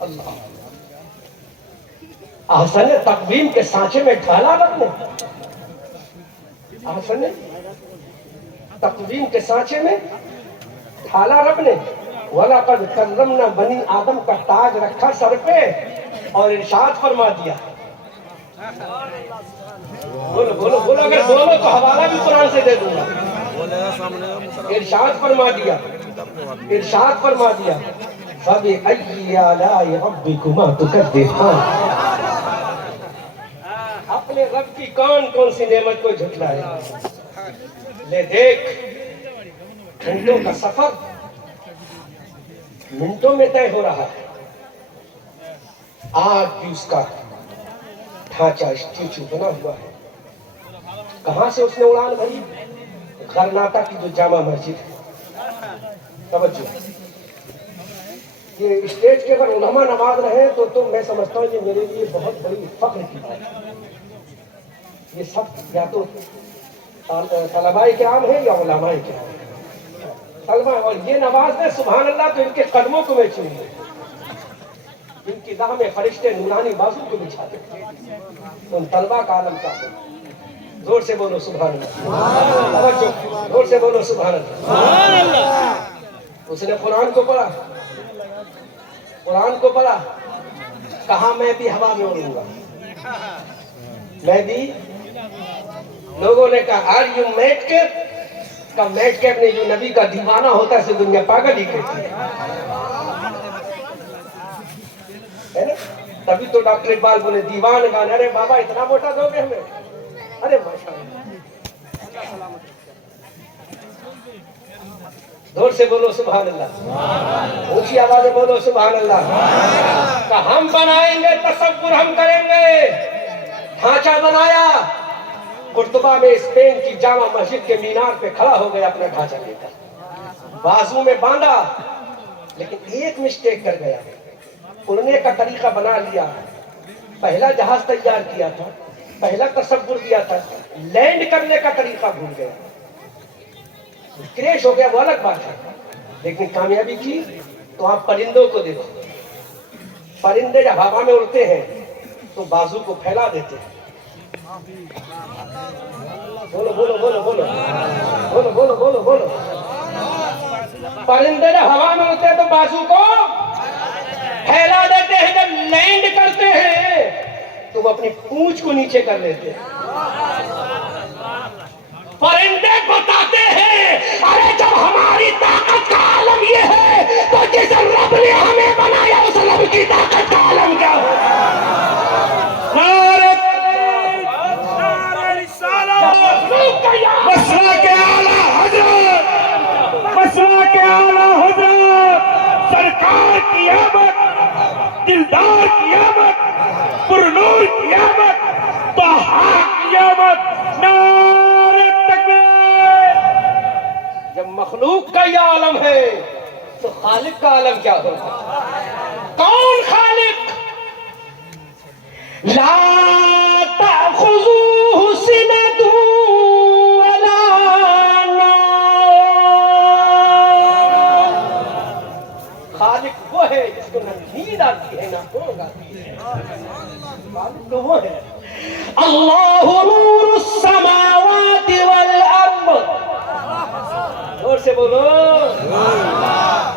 اللہ احسن تقویم کے سانچے میں ڈھالا رب نے، احسن تقویم کے سانچے میں ڈھالا رب نے۔ وَلَقَدْ كَرَّمْنَا بنی آدم کا تاج رکھا سر پہ اور ارشاد فرما دیا، بولو بولو بولو، اگر بولو تو حوالہ بھی قرآن سے دے دوں گا۔ ارشاد فرما دیا، ارشاد فرما دیا، فَبِأَيِّ آلَاءِ رَبِّكُمَا تُكَذِّبَانِ، اپنے رب کی کون کون سی نعمت کو جھٹلائے۔ لے دیکھ گھنٹوں کا سفر منٹوں میں طے ہو رہا ہے، آج بھی اس کا ڈھانچہ اسٹیچو بنا ہوا ہے۔ کہاں سے اس نے اڑان بھری؟ غرناطہ کی جو جامع مسجد ہے، توجہ، یہ اسٹیج کے پر علماء نواز رہے تو میں سمجھتا ہوں یہ میرے لیے بہت بڑی فخر کی بات ہے۔ یہ سب یا تو طلباء کرام ہیں یا علماء کرام ہیں، طلباء، اور یہ نواز ہے سبحان اللہ تو ان کے قدموں کو میں چوم لوں، ان کی راہ میں فرشتے نورانی بازو کو بچھاتے ہیں، ان طلباء کا عالم کا ہے۔ زور سے بولو سبحان اللہ، توجہ، زور سے بولو سبحان اللہ۔ اس نے قرآن کو پڑھا، قرآن کو پڑھا، کہا میں بھی ہوا میں اڑوں گا، میں بھی۔ لوگوں نے کہا آر یو میٹ کیپ؟ کا میٹ کیپ نے جو نبی کا دیوانہ ہوتا ہے اسے دنیا پاگل ہی کہتی ہے نا؟ تبھی تو ڈاکٹر اقبال بولے دیوان گانا، ارے بابا اتنا موٹا دو گے ہمیں؟ ارے ماشاءاللہ، زور سے بولو سبحان اللہ، اونچی آواز میں بولو سبحان اللہ۔ کہ ہم بنائیں گے تصور، ہم کریں گے، ڈھانچہ بنایا۔ قرطبہ میں اسپین کی جامع مسجد کے مینار پہ کھڑا ہو گیا اپنا ڈھانچہ لے کر، بازو میں باندھا، لیکن ایک مسٹیک کر گیا، اڑنے کا طریقہ بنا لیا، پہلا جہاز تیار کیا تھا، پہلا تصور دیا تھا، لینڈ کرنے کا طریقہ بھول گیا، کریش ہو گیا وہ الگ بات ہے، لیکن کامیابی کی تو آپ پرندوں کو دیکھو، پرندے جب ہوا میں اڑتے ہیں تو بازو کو پھیلا دیتے ہیں، بولو بولو بولو بولو بولو بولو بولو بولو، پرندے جب ہوا میں اڑتے ہیں تو بازو کو پھیلا دیتے ہیں، جب لینڈ کرتے ہیں تو وہ اپنی پونچھ کو نیچے کر لیتے ہیں۔ پرندے بتاتے ہیں ارے جب ہماری طاقت کا عالم یہ ہے تو جس رب نے ہمیں بنایا اس رب کی طاقت کا عالم کیا ہو؟ مسئلہ کے اعلیٰ حضرت، مسئلہ کے اعلیٰ حضرت، سرکار کی آمد، دلدار کی آمد، پرنور کی آمد، طہا کی آمد، نعرہ تکبیر۔ جب مخلوق کا یہ عالم ہے تو خالق کا عالم کیا ہوگا؟ کون خالق؟ لا تأخذوہ سنۃ ولا نوم، خالق وہ ہے جس کو نہ نیند آتی ہے نہ اونگ آتی ہے، خالق تو وہ ہے۔ اللہ نور السماوات والارض، زور سے بولو،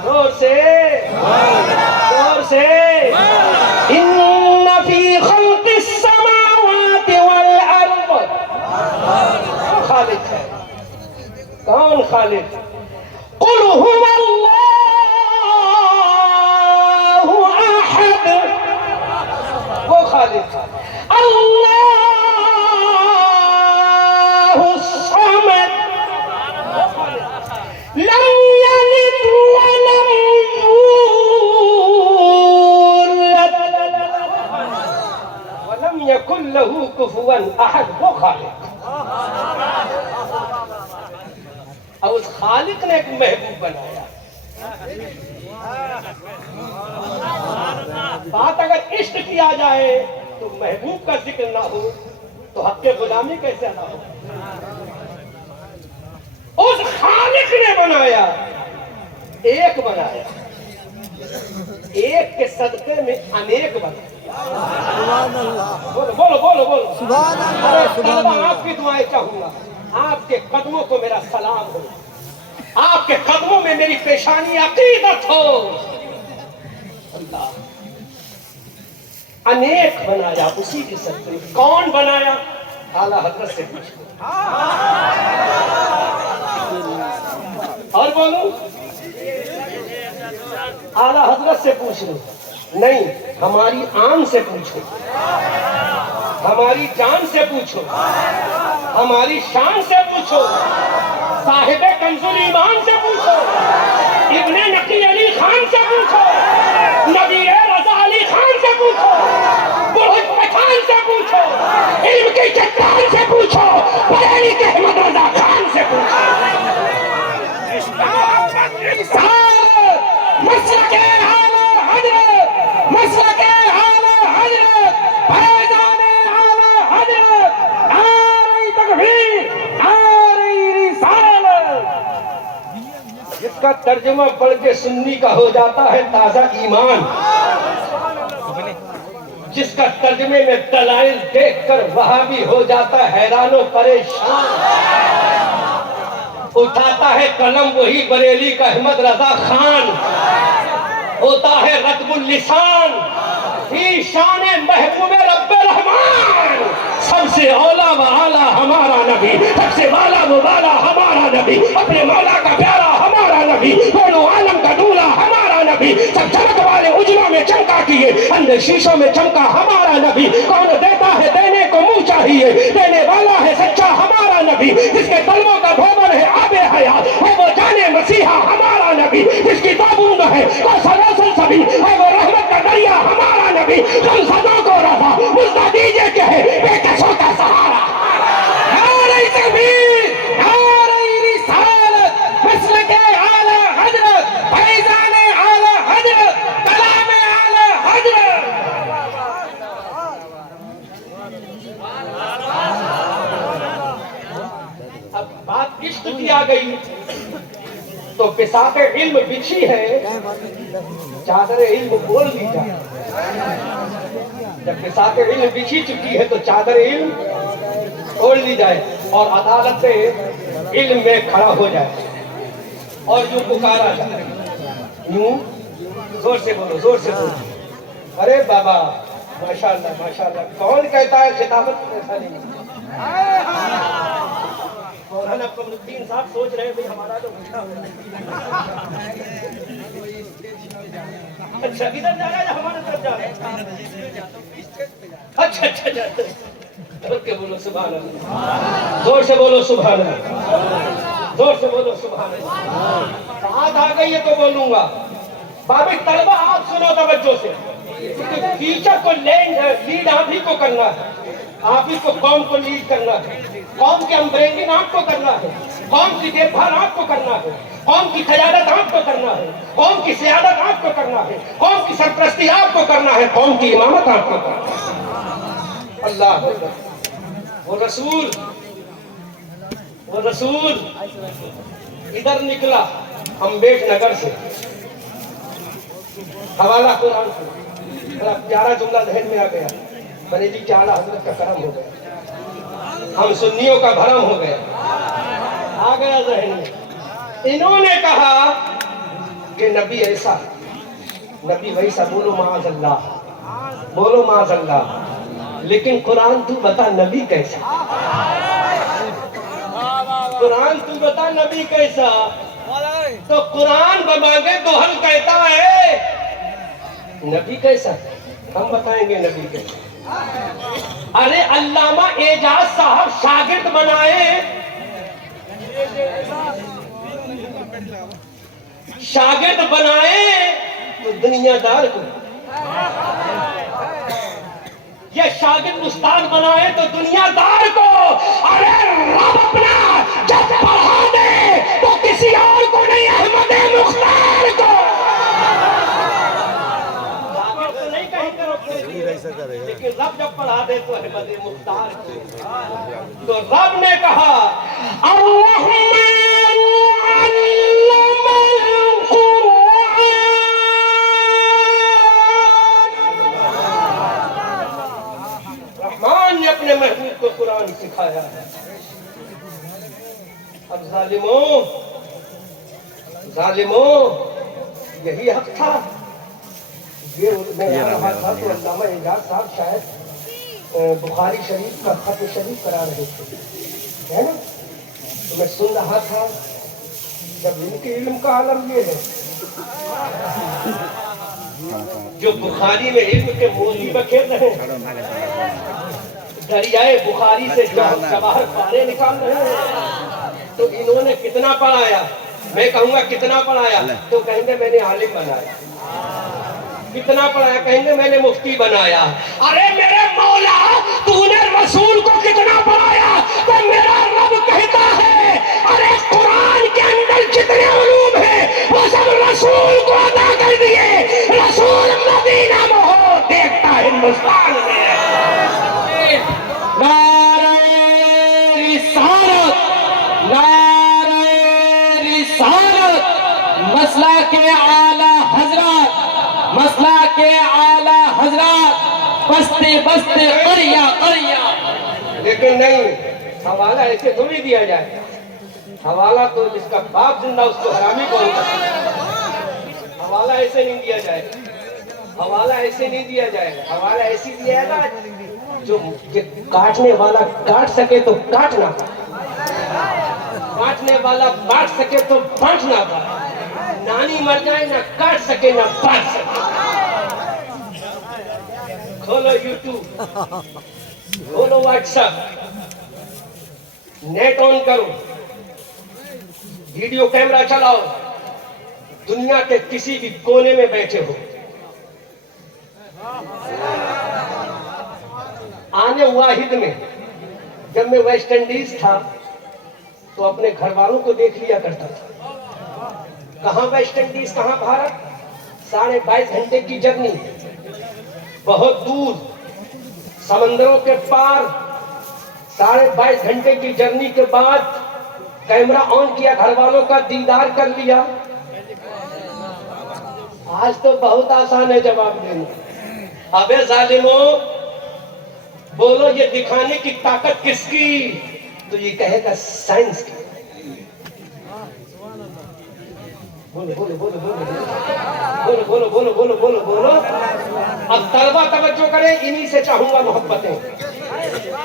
زور سے، زور سے، ان فی خلق السماوات والارض، خالق ہے، کون خالق؟ قل هو اللہ احد، وہ خالق، اللہ الصمد، لم یلد ولم یولد ولم یکن له کفوا احد، وہ خالق۔ اور اس خالق نے ایک محبوب بنایا۔ بات اگر عشق کیا جائے تو محبوب کا ذکر نہ ہو تو حق کے غلامی کیسے ادا ہو؟ اس خالق نے بنایا، ایک بنایا، ایک کے صدقے میں انیک بنایا۔ سبحان اللہ، بولو بولو بولو بولو، سبحان اللہ، سبحان طلبہ اللہ۔ آپ کی دعائیں چاہوں گا، آپ کے قدموں کو میرا سلام ہو، آپ کے قدموں میں میری پیشانی عقیدت ہو۔ اللہ انیک بنایا، اسی کے صدقے۔ کون بنایا؟ اعلیٰ حضرت سے پوچھو، اور بولو اعلیٰ حضرت سے پوچھ لو، نہیں ہماری آن سے پوچھو، ہماری جان سے پوچھو، ہماری شان سے پوچھو، صاحب کنز الایمان سے پوچھو، ابن نقی علی خان سے پوچھو، نبی رضا علی خان سے پوچھو، برہج پٹھان سے پوچھو، علم کی چٹان سے پوچھو، بریلی کے احمد رضا خان سے پوچھو۔ مسلک اعلیٰ حضرت، مسلک اعلیٰ حضرت، فیضان اعلیٰ حضرت، نعرہ تکبیر، نعرہ رسالت۔ جس کا ترجمہ پڑھ کے سنی کا ہو جاتا ہے تازہ ایمان، جس کا ترجمے میں دلائل دیکھ کر وہابی ہو جاتا ہے حیران و پریشان، اٹھاتا ہے قلم وہی بریلی کا احمد رضا خان، ہوتا ہے رتب اللسان فی شان محبوب رب رحمان۔ سب سے اولا و اعلیٰ ہمارا نبی، سب سے والا و بالا ہمارا نبی، اپنے مولا کا پیارا ہمارا نبی، دونوں عالم کا دولا ہمارا نبی، سب چمک والے اجلا میں چمکا کیے، اندر شیشوں میں چمکا ہمارا نبی۔ کون دیتا ہے دینے کو منہ چاہیے، دینے والا ہے سچا ہمارا نبی، جس کے طلبوں کا بھون ہے آب حیات، ہے وہ جانے مسیحا ہمارا نبی، جس کی تابوت ہے وہ سلاسل سبھی، ہے وہ رحمت کا دریا ہمارا نبی، ہم سدا کو رضا مزدہ دیجئے کہ ہے بے کسوں کا سہارا۔ نعرہ تکبیر، نعرہ رسالت، مسلک اعلیٰ حضرت، فیضان اعلیٰ حضرت، کلام اعلیٰ حضرت۔ بساط علم بچھی ہے چادر علم کھول لی جائے. جب بساط علم بچھی چکی ہے تو چادر علم کھول لی جائے اور عدالت علم میں کھڑا ہو جائے اور یوں پکارا جائے. یوں زور سے بولو, زور سے بولو. ارے بابا ماشاءاللہ ماشاءاللہ. کون کہتا ہے خطابت میں ایسا نہیں؟ مولانا قمر الدین صاحب سوچ رہے ہیں بھئی ہمارا تو اٹھا ہوا ہے. اچھا ادھر جا رہا ہے یا ہمارے طرف جا رہا ہے؟ اچھا اچھا جاتے ہیں. کے بولو سبحان اللہ. زور سے بولو سبحان اللہ. زور سے بولو سبحان اللہ. بات آ گئی ہے تو بولوں گا. بابی طلبہ آپ سنو توجہ سے. ٹیچر کو لیڈ آپ ہی کو کرنا ہے. آپ ہی کو قوم کو لیڈ کرنا ہے. قوم کے امبرینگنگ آپ کو کرنا ہے. قوم کی دیکھ بھال آپ کو کرنا ہے. قوم کی قیادت آپ کو کرنا ہے. قوم کی سیادت آپ کو کرنا ہے. قوم کی سرپرستی آپ کو کرنا ہے. قوم کی امامت آپ کو کرنا ہے. اللہ وہ رسول ادھر نکلا امبیڈ نگر سے. حوالہ قرآن سے بڑا پیارا جملہ ذہن میں آ گیا. بنے جی کیا اعلیٰ حضرت کا کرم ہو گیا, ہم سنیوں کا بھرم ہو گیا. آ گیا ذہن میں. انہوں نے کہا کہ نبی ایسا نبی ویسا. بولو معاذ اللہ, بولو معاذ اللہ. لیکن قرآن تو بتا نبی کیسا. قرآن تو بتا نبی کیسا. تو قرآن بمانگے تو ہم کہتا ہے نبی کیسا. ہم بتائیں گے نبی کیسا. ارے علامہ اعجاز صاحب شاگرد بنائے, شاگرد بنائے تو دنیا دار کو. یہ شاگرد استاد بنائے تو دنیا دار کو. ارے رب اپنا جب پڑھا دے تو کسی اور کو نہیں, احمد مختار کو. شاگرد تو نہیں کہیں کرو, لیکن رب جب پڑھا دے تو احمد مختار کو. تو رب نے کہا اللہم علم القرآن. رحمان نے اپنے محبوب کو قرآن سکھایا ہے. اب ظالموں یہی حق تھا. یہ میں یہاں رہا تھا تو علامہ اعجاز صاحب شاید بخاری شریف کا ختم شریف کرا رہے تھے, ہے نا. تو میں سن رہا تھا جب ان کے علم کا عالم یہ ہے جو بخاری میں علم کے موضوع بکھیر رہے ہیں, دریائے بخاری سے جواہر پارے نکال رہے ہیں. تو انہوں نے کتنا پڑھایا. میں کہوں گا کتنا پڑھایا تو کہیں گے میں نے عالم بنایا. کتنا پڑھایا کہیں گے میں نے مفتی بنایا. ارے میرے مولا تو نے رسول کو کتنا پڑھایا تو میرا رب کہتا ہے ارے قرآن کے اندر جتنے علوم ہیں وہ سب رسول کو عطا کر دیے. رسول مدینہ میں ہو دیکھتا ہندوستان میں. نعرہ رسالت, نعرہ رسالت. مسئلہ کے اعلیٰ حضرات, مسئلہ کے اعلیٰ حضرات بستے بستے قریہ قریہ. لیکن نہیں, حوالہ ایسے تھوڑی دیا جائے. حوالہ تو جس کا باپ زندہ اس کو حرامی کو حوالہ ایسے نہیں دیا جائے. حوالہ ایسے نہیں دیا جائے. حوالہ ایسی دیا ہے نا جو کاٹنے والا کاٹ سکے تو کاٹنا پڑے, کاٹنے والا کاٹ سکے تو بانٹنا پڑے. نانی مر جائے نہ کاٹ سکے نہ بانٹ سکے. کھولو یوٹیوب, کھولو واٹس ایپ, نیٹ آن کرو, ویڈیو کیمرہ چلاؤ. دنیا کے کسی بھی کونے میں بیٹھے ہو, آنے واحد میں جب میں ویسٹ انڈیز تھا تو اپنے گھر والوں کو دیکھ لیا کرتا تھا. کہاں ویسٹ انڈیز کہاں بھارت, 22.5 گھنٹے کی جرنی, بہت دور سمندروں کے پار. 22.5 گھنٹے کی جرنی کے بعد کیمرہ آن کیا, گھر والوں کا دیدار کر لیا, آج تو بہت آسان ہے جواب دینا. ابے ظالموں بولو یہ دکھانے کی طاقت کس کی؟ تو یہ کہے گا سائنس کی. بولو بولو بولو بولو بولو بولو بولو بولو بولو. اب طلبہ توجہ کریں, انہی سے چاہوں گا محبتیں.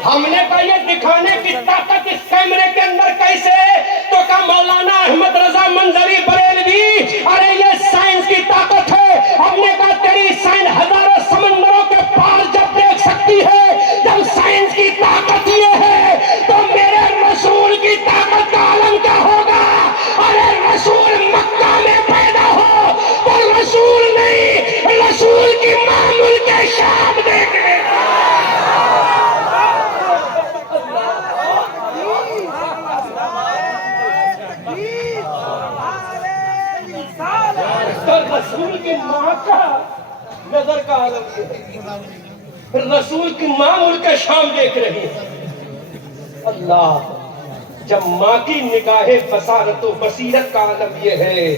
ہم نے کہا یہ دکھانے کی طاقت اس کیمرے کے اندر کیسے؟ تو کہا مولانا احمد رضا منظری بریلوی, ارے یہ سائنس کی طاقت ہے. ہم نے کہا تیری سائنس ہزاروں سمندروں کے پار جب دیکھ سکتی ہے, جب سائنس کی طاقت یہ ہے تو میرے رسول کی طاقت کا عالم کیا ہوگا؟ ارے رسول مکہ میں پیدا ہو تو رسول نہیں, رسول کی ماں ملک شام دیکھنے. رسول کی ماں کا نظر کا عالم ہے, رسول کی ماں ملک شام دیکھ رہی ہے. اللہ, جب ماں کی نگاہ بصارت و بصیرت کا عالم یہ ہے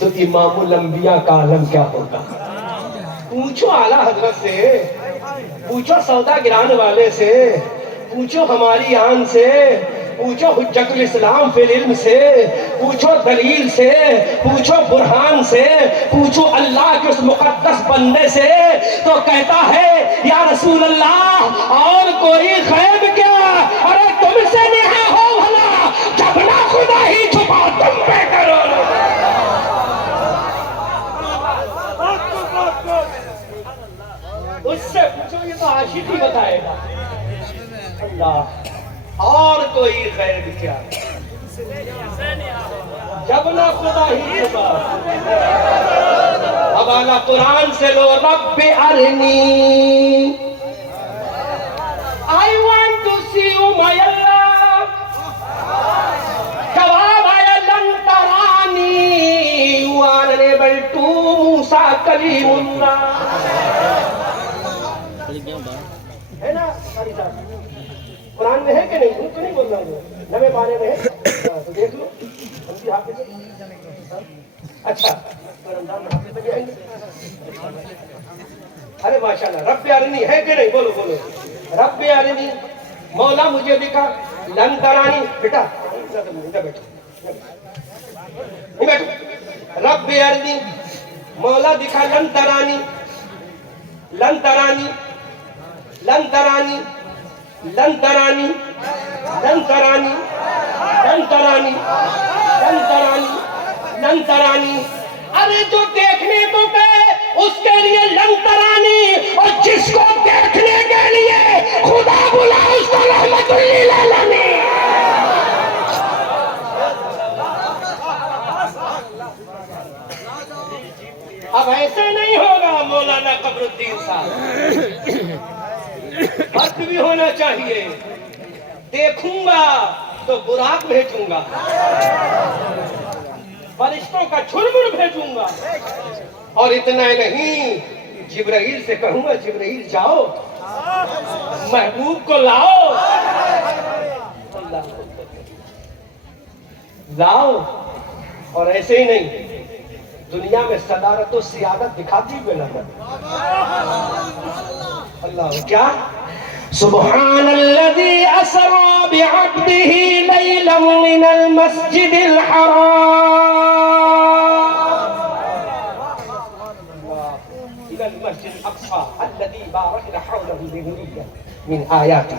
تو امام الانبیاء کا عالم کیا ہوگا؟ پوچھو اعلیٰ حضرت سے, پوچھو سودا گران والے سے, پوچھو ہماری آن سے, پوچھو حجت الاسلام فی العلم سے, پوچھو دلیل سے, پوچھو برہان سے, پوچھو اللہ کے اس مقدس بندے سے, تو کہتا ہے یا رسول اللہ اور کوئی غیب کیا؟ ارے تم سے نہیں ہو بھلا, جب نہ خدا ہی چھپا تم پہ کرو. اس سے پوچھو, یہ تو عاشق ہی بتائے گا. اللہ, اور کوئی غیب کیا؟ جب نہ خدا ہی چھپا. اب اعلیٰ قرآن سے لو, رب ارنی, I want to see you my Allah. جواب آیا لن ترانی, you are unable to موسیٰ کلیم اللہ. ہے نا ساری صاحب, قرآن میں ہے کہ نہیں؟ تو نہیں بول رہا ہوں, نوے پانے میں ہے تو دیکھ لو. ہم بھی حافظ ہیں. اچھا رمضان میں حافظ بھی آئیں گے. ارے ماشاءاللہ, رب ارنی ہے کہ نہیں؟ بولو بولو, رب ارنی, مولا مجھے دکھا. لن ترانی, بیٹا بیٹھو نہیں بیٹھو. رب ارنی, مولا دکھا. لن ترانی, لن ترانی, لن ترانی, لن ترانی, لن ترانی, لن ترانی, لن ترانی, لن ترانی. ارے جو دیکھنے کو کہے اس کے لیے لن ترانی, اور جس کو دیکھنے کے لیے خدا بلا اس کو رحمت للعالمین. اب ایسے نہیں ہوگا مولانا قمر الدین صاحب, وقت بھی ہونا چاہیے. دیکھوں گا تو براق بھیجوں گا, فرشتوں کا جھرمٹ بھیجوں گا, اور اتنا نہیں, جبرائیل سے کہوں گا جبرائیل جاؤ محبوب کو لاؤ. لاؤ. اور ایسے ہی نہیں, دنیا میں صدارت و سیادت دکھاتی ہوئے نظر. اللہ کیا؟ سبحان الذي أسرى بعبده ليلا من المسجد الحرام إلى المسجد الأقصى الذي باركنا حوله لنريه من آياته.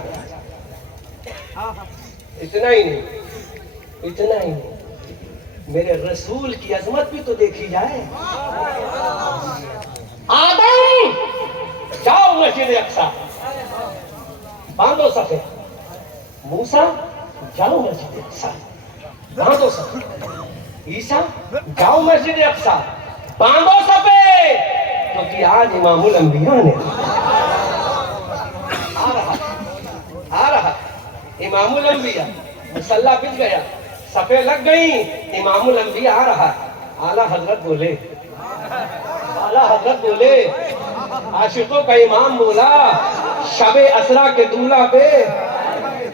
اتنا ہی نہیں, اتنا ہی نہیں, میرے رسول کی عظمت بھی تو دیکھی جائے. آدم جاؤ مسجد اقصی, باندھو صفے. موسیٰ جاؤ مسجد اقصی, باندھو صفے. عیسیٰ جاؤ مسجد اقصی, باندھو صفے. کیونکہ آج امام الانبیاء نے آ رہا امام الانبیاء, مصلی بچ گیا, صفے لگ گئی, امام الانبیاء آ رہا. اعلیٰ حضرت بولے, اعلیٰ حضرت بولے, عاشقوں کا امام بولا, شب اسرا کے دولہ پہ,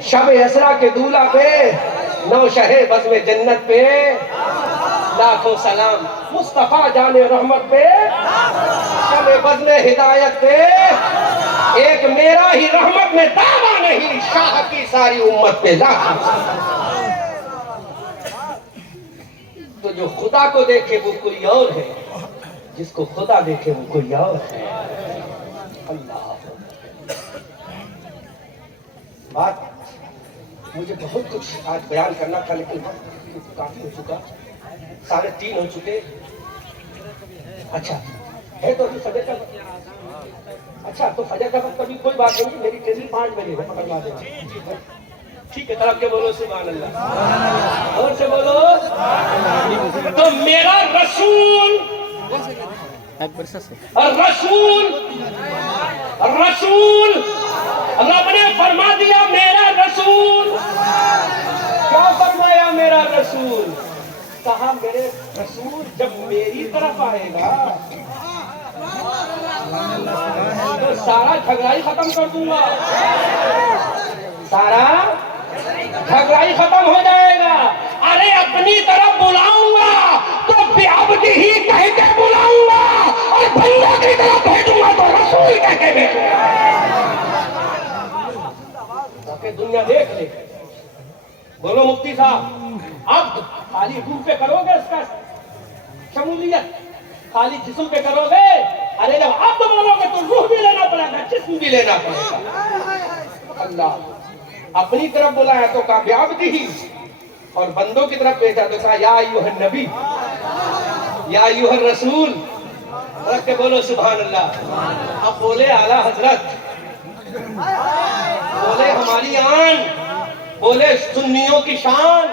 شب اسرا کے دولہ پہ, نو شہ بزم جنت پہ, لاکھوں سلام مصطفیٰ جان رحمت پہ، شمع بزم ہدایت پہ، ایک میرا ہی رحمت میں دعویٰ نہیں، شاہ کی ساری امت پہ لاکھوں سلام۔ تو جو خدا کو دیکھے وہ کوئی اور ہے، جس کو خدا دیکھے وہ کوئی اور ہے۔ اللہ بات مجھے بہت کچھ آج بیان کرنا تھا، لیکن وقت کافی ہو چکا، 3:30 ہو چکے۔ اچھا ہے تو ابھی فجر کا وقت، اچھا تو فجر کا وقت کبھی کوئی بات نہیں، میری ٹرین 5 بجے ہے، پکڑوا دینا ٹھیک ہے؟ طرف کے بولو سبحان اللہ، اور سے بولو۔ تو میرا رسول رسول رب نے فرما دیا میرا رسول، کیا فرمایا میرا رسول؟ کہا میرے رسول جب میری طرف آئے گا تو سارا جھگڑائی ختم کر دوں گا، سارا جھگڑائی ختم ہو جائے گا۔ ارے اپنی طرف بلاؤں گا تو بعبدہ ہی کہہ کے بلاؤں گا، اور بندوں کی طرف بھیجوں گا تو رسول کہہ کے بھیجوں گا، تاکہ دنیا دیکھ لے۔ بولو مفتی صاحب، اب خالی روح پہ کرو گے اس کا شمولیت، خالی جسم پہ کرو گے؟ ارے جب اب بولو گے تو روح بھی لینا پڑے گا، جسم بھی لینا پڑے گا۔ اللہ اپنی طرف بلایا تو کہا بعبدہ ہی، اور بندوں کی طرف بھیجا تو کہا یا ایھا النبی یا ایھا الرسول، رکھ کے بولو سبحان اللہ۔ اب بولے اعلیٰ حضرت، بولے ہماری آن، بولے سنیوں کی شان،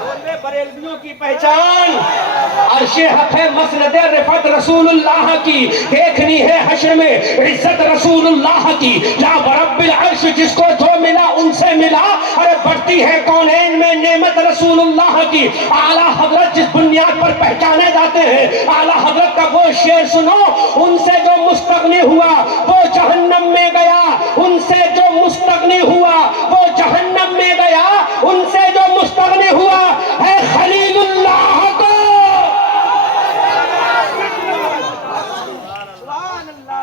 بولے بریلویوں کی پہچان، عرش حق ہے مسند رفعت رسول اللہ کی، دیکھنی ہے حشر میں عزت رسول اللہ کی، لا ورب العرش جس کو جو ملا ان سے ملا، ارے بڑھتی ہے کونین میں نعمت رسول اللہ کی۔ اعلیٰ حضرت جس بنیاد پر پہچانے جاتے ہیں، اعلیٰ حضرت کا وہ شعر سنو، ان سے جو مستغنی ہوا وہ جہنم میں گیا، ان سے جو مستغنی ہوا وہ جہنم میں گیا، ان سے جو مستغنی ہوا ہے خلیل اللہ کو،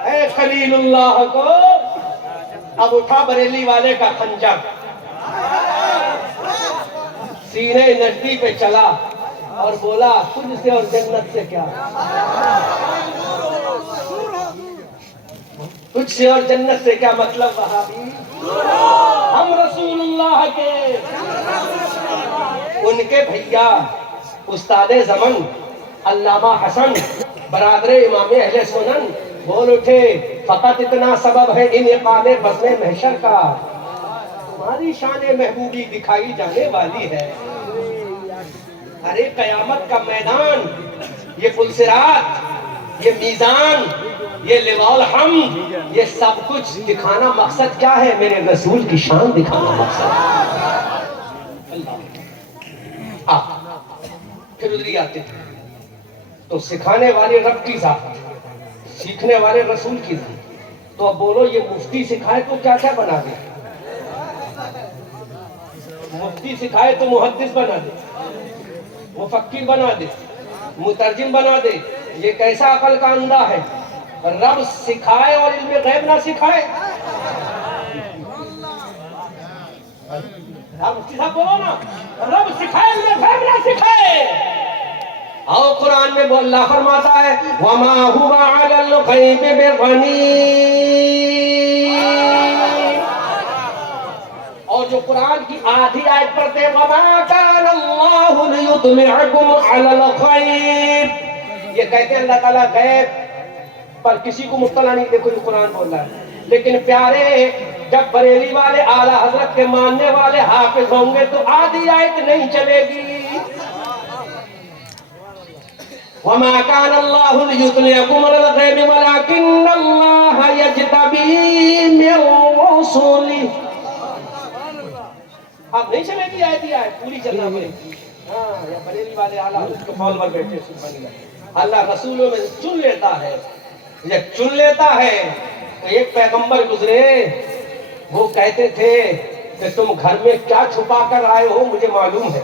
اے خلیل اللہ کو۔ اب اٹھا بریلی والے کا خنجر، سینے نزدیک پہ چلا اور بولا تجھ سے اور جنت سے کیا، تجھ سے اور جنت سے کیا مطلب وہابی؟ ہم رسول اللہ کے، ان کے بھیا استاد زمن علامہ حسن برادر امام اہل سنن بول اٹھے فقط اتنا سبب ہے انعقاد بزم محشر کا، تمہاری شان محبوبی دکھائی جانے والی ہے۔ ارے قیامت کا میدان، یہ پلسرات، یہ میزان، یہ لواء الحمد، یہ سب کچھ دکھانا مقصد کیا ہے؟ میرے رسول کی شان دکھانا مقصد۔ اللہ پھر ادھر آتے تھے تو سکھانے والے رب کی ذات، سیکھنے والے رسول کی ذات۔ تو اب بولو یہ مفتی سکھائے تو کیا کیا بنا دے؟ مفتی سکھائے تو محدث بنا دے، مفکر بنا دے، مترجم بنا دے۔ یہ کیسا عقل کا اندھا ہے؟ رب سکھائے اور علم غیب نہ سکھائے؟ مفتی صاحب بولو نا، رب سکھائے علم غیب نہ سکھائے؟ اور قرآن میں اللہ فرماتا ہے وَمَا هُوَ عَلَى الْغَيْبِ بِضَنِينٍ، اور جو قرآن کی آدھی آیت پڑھتے ہیں وَمَا كَانَ اللَّهُ لِيُطْلِعَكُمْ عَلَى الْغَيْبِ، یہ کہتے ہیں اللہ تعالیٰ غیب پر کسی کو مطلع نہیں۔ دیکھو یہ قرآن بول رہا ہے، لیکن پیارے جب بریلی والے اعلیٰ حضرت کے ماننے والے حافظ ہوں گے تو آدھی آیت نہیں چلے گی۔ وَمَا كَانَ اللَّهُ لِيُطْلِعَكُمْ عَلَى الْغَيْبِ وَلَكِنَّ اللَّهَ يَجْتَبِي مِن رُّسُلِهِ، اب نہیں چلے گی آیت ہی آیت، پوری چلنا پڑے گی۔ ہاں یا بریلی والے اعلیٰ حضرت کے فول پر بیٹھے سبحان اللہ، اللہ رسولوں میں چن لیتا ہے، جب چن لیتا ہے تو ایک پیغمبر گزرے، وہ کہتے تھے کہ تم گھر میں کیا چھپا کر آئے ہو مجھے معلوم ہے،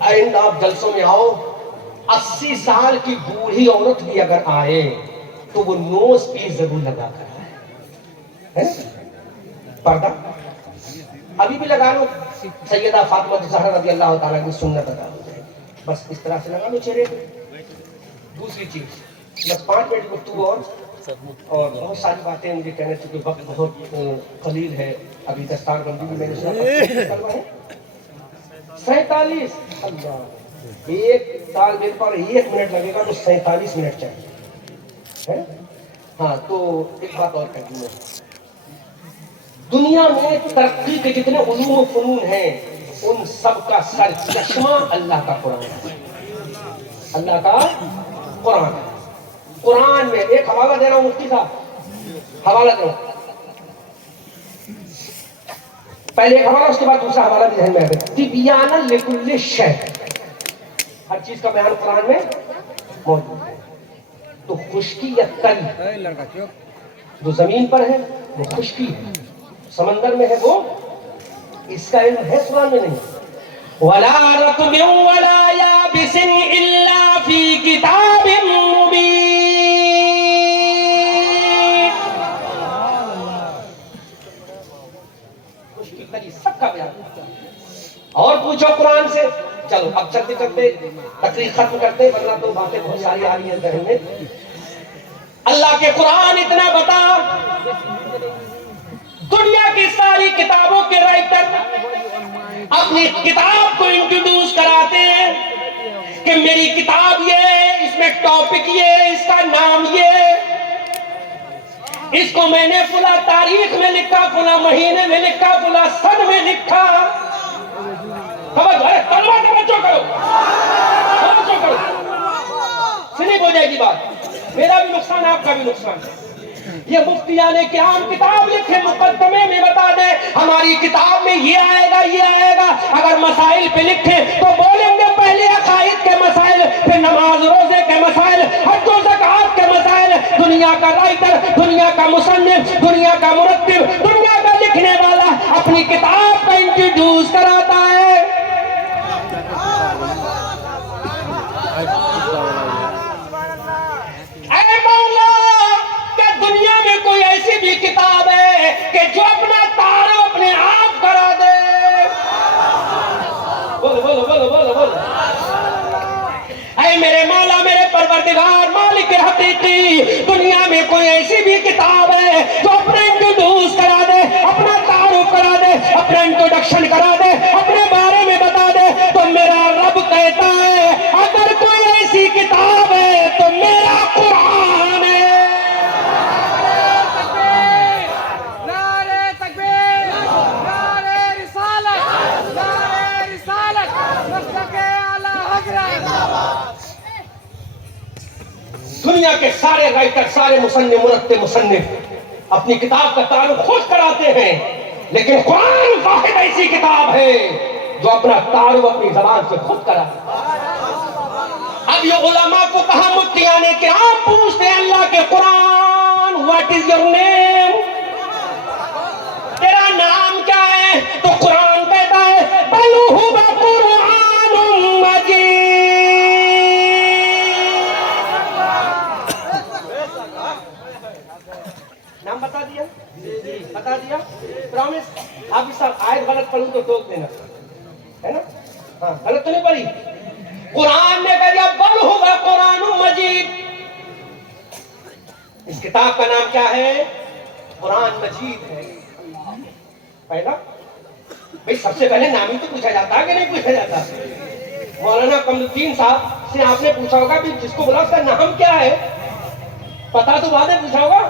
اینڈ آپ جلسوں میں آؤ, 80 سال کی بوڑھی عورت بھی اگر آئے تو وہ نوز پیس ضرور لگا کر ہے پردہ ابھی بھی لگا لو. سیدہ فاطمہ زہرا رضی اللہ تعالیٰ کی سنت ادا ہو جائے, بس اس طرح سے لگا لو چہرے پہ. دوسری چیز, بس 5 منٹ گفتگو اور بہت ساری باتیں مجھے کہنے, چونکہ وقت بہت قلیل ہے. ابھی دستار بندی بھی میں نے سنا ہے 47. اللہ, ایک سال میرے پر 1 منٹ لگے گا تو 47 منٹ چاہیے. ہاں تو ایک بات اور کہہ دوں, دنیا میں ترقی کے جتنے علوم و فنون ہیں ان سب کا سر چشمہ اللہ کا قرآن ہے. اللہ کا قرآن ہے. قرآن میں ایک حوالہ دے رہا ہوں مفتی صاحب, حوالہ دے رہا ہوں, پہلے ایک حوالہ اس کے بعد دوسرا حوالہ بھی ذہن میں آئے. تبیانا لکل شیء, ہر چیز کا بیان قرآن میں موجود ہے. تو خشکی یا تری جو زمین پر ہے وہ خشکی ہے, سمندر میں ہے وہ, اس کا علم ہے قرآن میں نہیں. وَلَا رَطْبٍ وَلَا يَابِسٍ إِلَّا فِي كِتَابٍ مُّبِينٍ. خشکی تری سب کا بیان. اور پوچھو قرآن سے. چلو اب چلتے چلتے تقریر ختم کرتے, ورنہ تو باتیں بہت ساری آ رہی ہیں ذہن میں. اللہ کے قرآن اتنا بتا, دنیا کی ساری کتابوں کے رائٹر اپنی کتاب کو انٹروڈیوس کراتے ہیں کہ میری کتاب یہ, اس میں ٹاپک یہ, اس کا نام یہ, اس کو میں نے فلاں تاریخ میں لکھا, فلاں مہینے میں لکھا, فلاں سن میں لکھا. توجہ کرو, سنی ہو جائے گی بات. میرا بھی نقصان, آپ کا بھی نقصان. یہ مفتیان کرام کتاب لکھے, مقدمے میں بتا دے ہماری کتاب میں یہ آئے گا, یہ آئے گا. اگر مسائل پہ لکھے تو بولیں گے پہلے عقائد کے مسائل, پھر نماز روزے کے مسائل, حج و زکات کے مسائل. دنیا کا رائٹر, دنیا کا مصنف, دنیا کا مرتب, دنیا کا لکھنے والا اپنی کتاب کا انٹروڈیوس کراتا ہے. اے مولا, کیا دنیا میں کوئی ایسی بھی کتاب ہے کہ جو اپنا تعارف اپنے آپ کرا دے؟ بولو بولو بولو بولو بولو. اے میرے مولا, میرے پروردگار, مالک حقیقی, دنیا میں کوئی ایسی بھی کتاب ہے جو اپنا انٹروڈیوس کرا دے, اپنا تعارف کرا دے, اپنا انٹروڈکشن کرا دے, اپنے بارے میں بتا دے؟ تو میرا رب کہتا ہے اگر کوئی ایسی کتاب ہے تو میرا قرآن ہے. دنیا کے سارے رائٹر, سارے مصنف, مرتب مصنف اپنی کتاب کا تعارف خود کراتے ہیں, لیکن قرآن واحد ایسی کتاب ہے جو اپنا تعارف اپنی زبان سے خود کراتے ہیں. اب یہ علماء کو کہا, مفتیان کرام پوچھتے ہیں اللہ کے قرآن, واٹ از یور نیم, تیرا نام کیا ہے؟ تو قرآن کہتا ہے بل هو قرآن مجید. نام بتا دیا, بتا دیا, پرومس. آپ اس آیت غلط پڑھوں تو ٹوک دینا, ہے نا؟ ہاں, غلط تو نہیں پڑھی. قرآن نے کہا دیا بل ہوگا قرآن مجید. اس کتاب کا نام کیا ہے؟ قرآن مجید ہے. پہلا بھئی سب سے پہلے نام ہی تو پوچھا جاتا ہے کہ نہیں پوچھا جاتا؟ مولانا کمر الدین صاحب سے آپ نے پوچھا ہوگا کہ جس کو بولا اس کا نام کیا ہے, پتا تو بعد میں پوچھا ہوگا.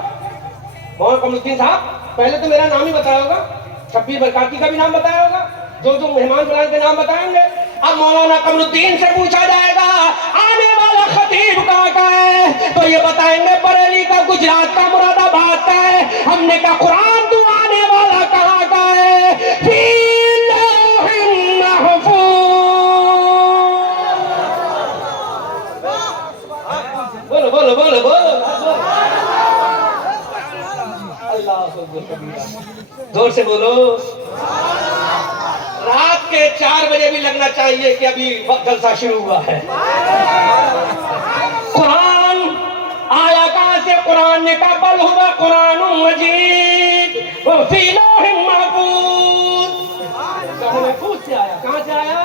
مولانا کمر الدین صاحب پہلے تو میرا نام ہی بتایا ہوگا, شبیر برکاتی کا بھی نام بتایا ہوگا, جو جو مہمان بلائیں کے نام بتائیں گے. اب مولانا کمر الدین سے پوچھا جائے گا آنے والا خطیب کہاں کا ہے, تو یہ بتائیں گے بریلی کا, گجرات کا, مراد آباد کا ہے. ہم نے کہا قرآن تو آنے والا کہاں کا ہے؟ فی لوح محفوظ. بولو بولو بولو بولو, اللہ اکبر کبیرہ, زور سے بولو. رات رات کے 4 بجے بھی لگنا چاہیے کہ ابھی وقت جلسہ شروع ہوا ہے. قرآن آیا کہاں سے؟ قرآن نے کہا بل ہوا قرآن مجید فی لوح محفوظ. لوح محفوظ سے آیا. کہاں سے آیا؟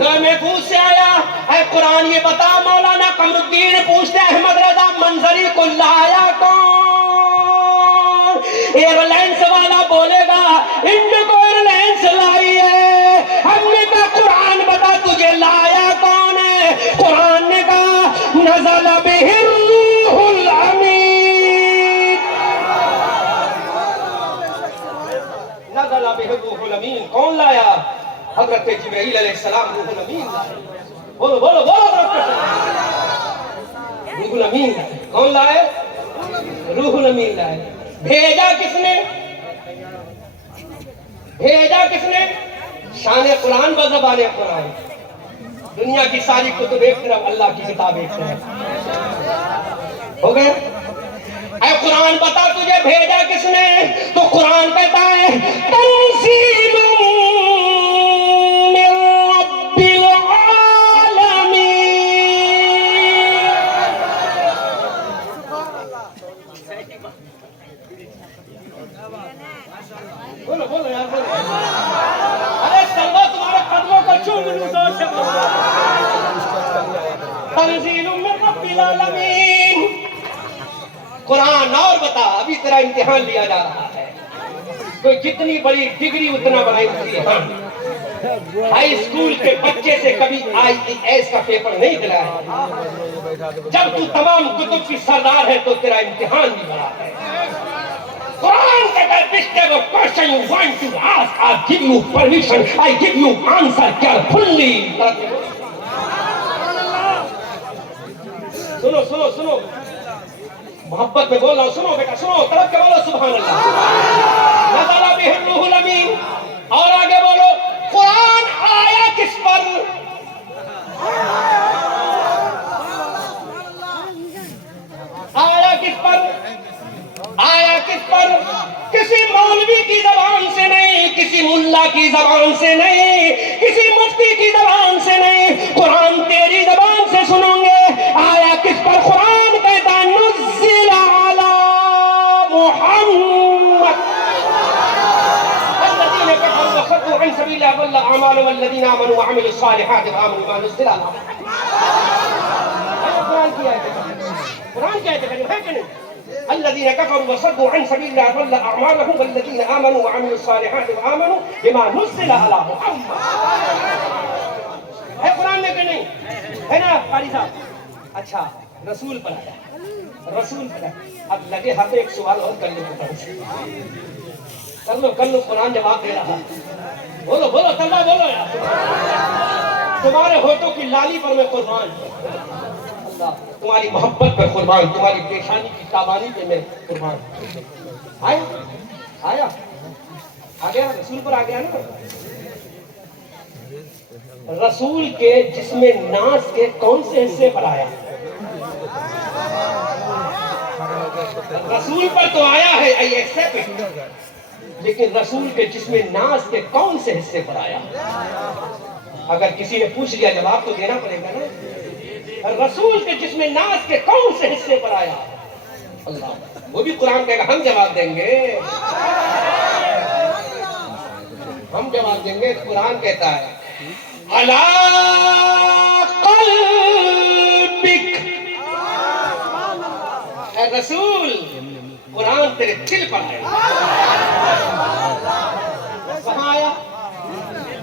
لوح محفوظ سے آیا. اے قرآن یہ بتا، مولانا قمر الدین پوچھتے احمد رضا منظری کو لایا کون؟ ایئر لائنس والا بولے گا انڈیگو ایئر لائنس لائی ہے. ہم نے کہا قرآن بتا تجھے لایا کون ہے؟ قرآن نے کہا نزل بہ الروح الامین. نزل بہ الروح الامین. کون لایا؟ حضرت جبرائیل علیہ السلام روح الامین لائے. بولو بولو بولو. روح الامین لائے. کون لائے؟ روح الامین لائے. بھیجا کس نے؟ بھیجا کس نے؟ شان قرآن بزبان قرآن. دنیا کی ساری کتب ایک طرف، اللہ کی کتاب ایک طرف. ہو گیا؟ اے قرآن بتا تجھے بھیجا کس نے؟ تو قرآن کہتا ہے تنزیل من رب العالمین. بولو بولو یار بولو. ارے سنگو تمہارے قدموں کو چوم لوں تو تنزیل من رب العالمین. قرآن اور بتا. ابھی تیرا امتحان لیا جا رہا ہے. کوئی جتنی بڑی ڈگری اتنا بڑا امتحان. ہائی اسکول کے بچے سے کبھی IAS کا پیپر نہیں دلایا. جب تو تمام کتب کی سردار ہے تو تیرا امتحان بھی بڑا ہے. قرآن کا this type of question you want to ask, I give you permission, I give you answer carefully. سنو سنو سنو محبت میں بول رہا ہوں. سنو بیٹا سنو. طرف کے بولو سبحان اللہ. نزل بہ الروح الامین. اور آگے بولو قرآن آیا کس پر؟ آیا کس پر؟ آیا کس پر؟ کسی مولوی کی زبان سے نہیں، کسی ملا کی زبان سے نہیں، کسی مفتی کی زبان سے نہیں. قرآن تیری زبان سے سنوں گے. آیا کس پر؟ قرآن کہتا نزل علی محمد. الذین کفروا وصدوا عن سبیل اللہ ضل اعمالهم والذین آمنوا وعملوا الصالحات وآمنوا بما نزل علی محمد. قرآن کی آیت ہے. قرآن کی آیت ہے کہ نہیں؟ الذين كفروا وصدوا عن سبيل الله ضل اعمالهم والذين امنوا وعملوا الصالحات وامنوا بما نزل على محمد. ہے قرآن میں کہ نہیں ہے نا قاری صاحب؟ اچھا رسول پر آیا. رسول پر آیا. اب لگے ہاتھ ایک سوال اور کر لو کر لو. قرآن جواب دے رہا. بولو بولو طلبہ بولو یار. تمہارے ہونٹوں کی لالی پر میں قربان. تمہاری محبت پہ قربان. تمہاری پیشانی کی تابانی پہ میں قربان. آیا آیا آ گیا. رسول پر آ گیا نا. رسول کے جسم ناز کے کون سے حصے پر آیا؟ رسول پر تو آیا ہے I accept it. لیکن رسول کے جسم ناز کے کون سے حصے پر آیا؟ اگر کسی نے پوچھ لیا جواب تو دینا پڑے گا نا. رسول کے جسم ناز کے کون سے حصے پر آیا؟ اللہ. وہ بھی قرآن کہے گا ہم جواب دیں گے. ہم جواب دیں گے. قرآن کہتا ہے علی قلبک. اے رسول قرآن تیرے دل پر آیا. کہاں آیا؟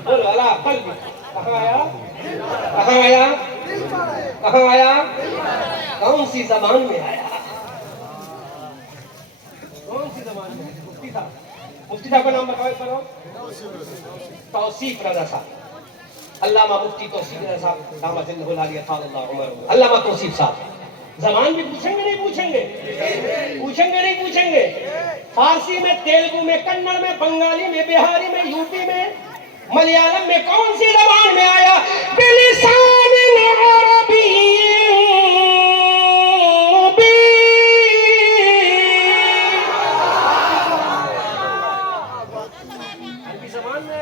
بولو علی قلبک. کہاں آیا؟ کہاں آیا؟ کہاں آیا؟ کون سی زبان میں آیا؟ کون سی زبان میں؟ مفتی صاحب کا نام بتاؤ. توصیف رضا صاحب. علامہ مفتی توصیف رضا صاحب دامت اللہ العالیہ طال اللہ عمرہ. علامہ توصیف صاحب زبان بھی پوچھیں گے نہیں پوچھیں گے؟ پوچھیں گے نہیں پوچھیں گے؟ فارسی میں، تیلگو میں، کنڑ میں، بنگالی میں، بہاری میں، یوپی میں، ملیالم میں کون سی زبان میں آیا؟ بلسان عربی عربی زبان میں.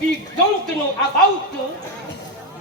We don't know about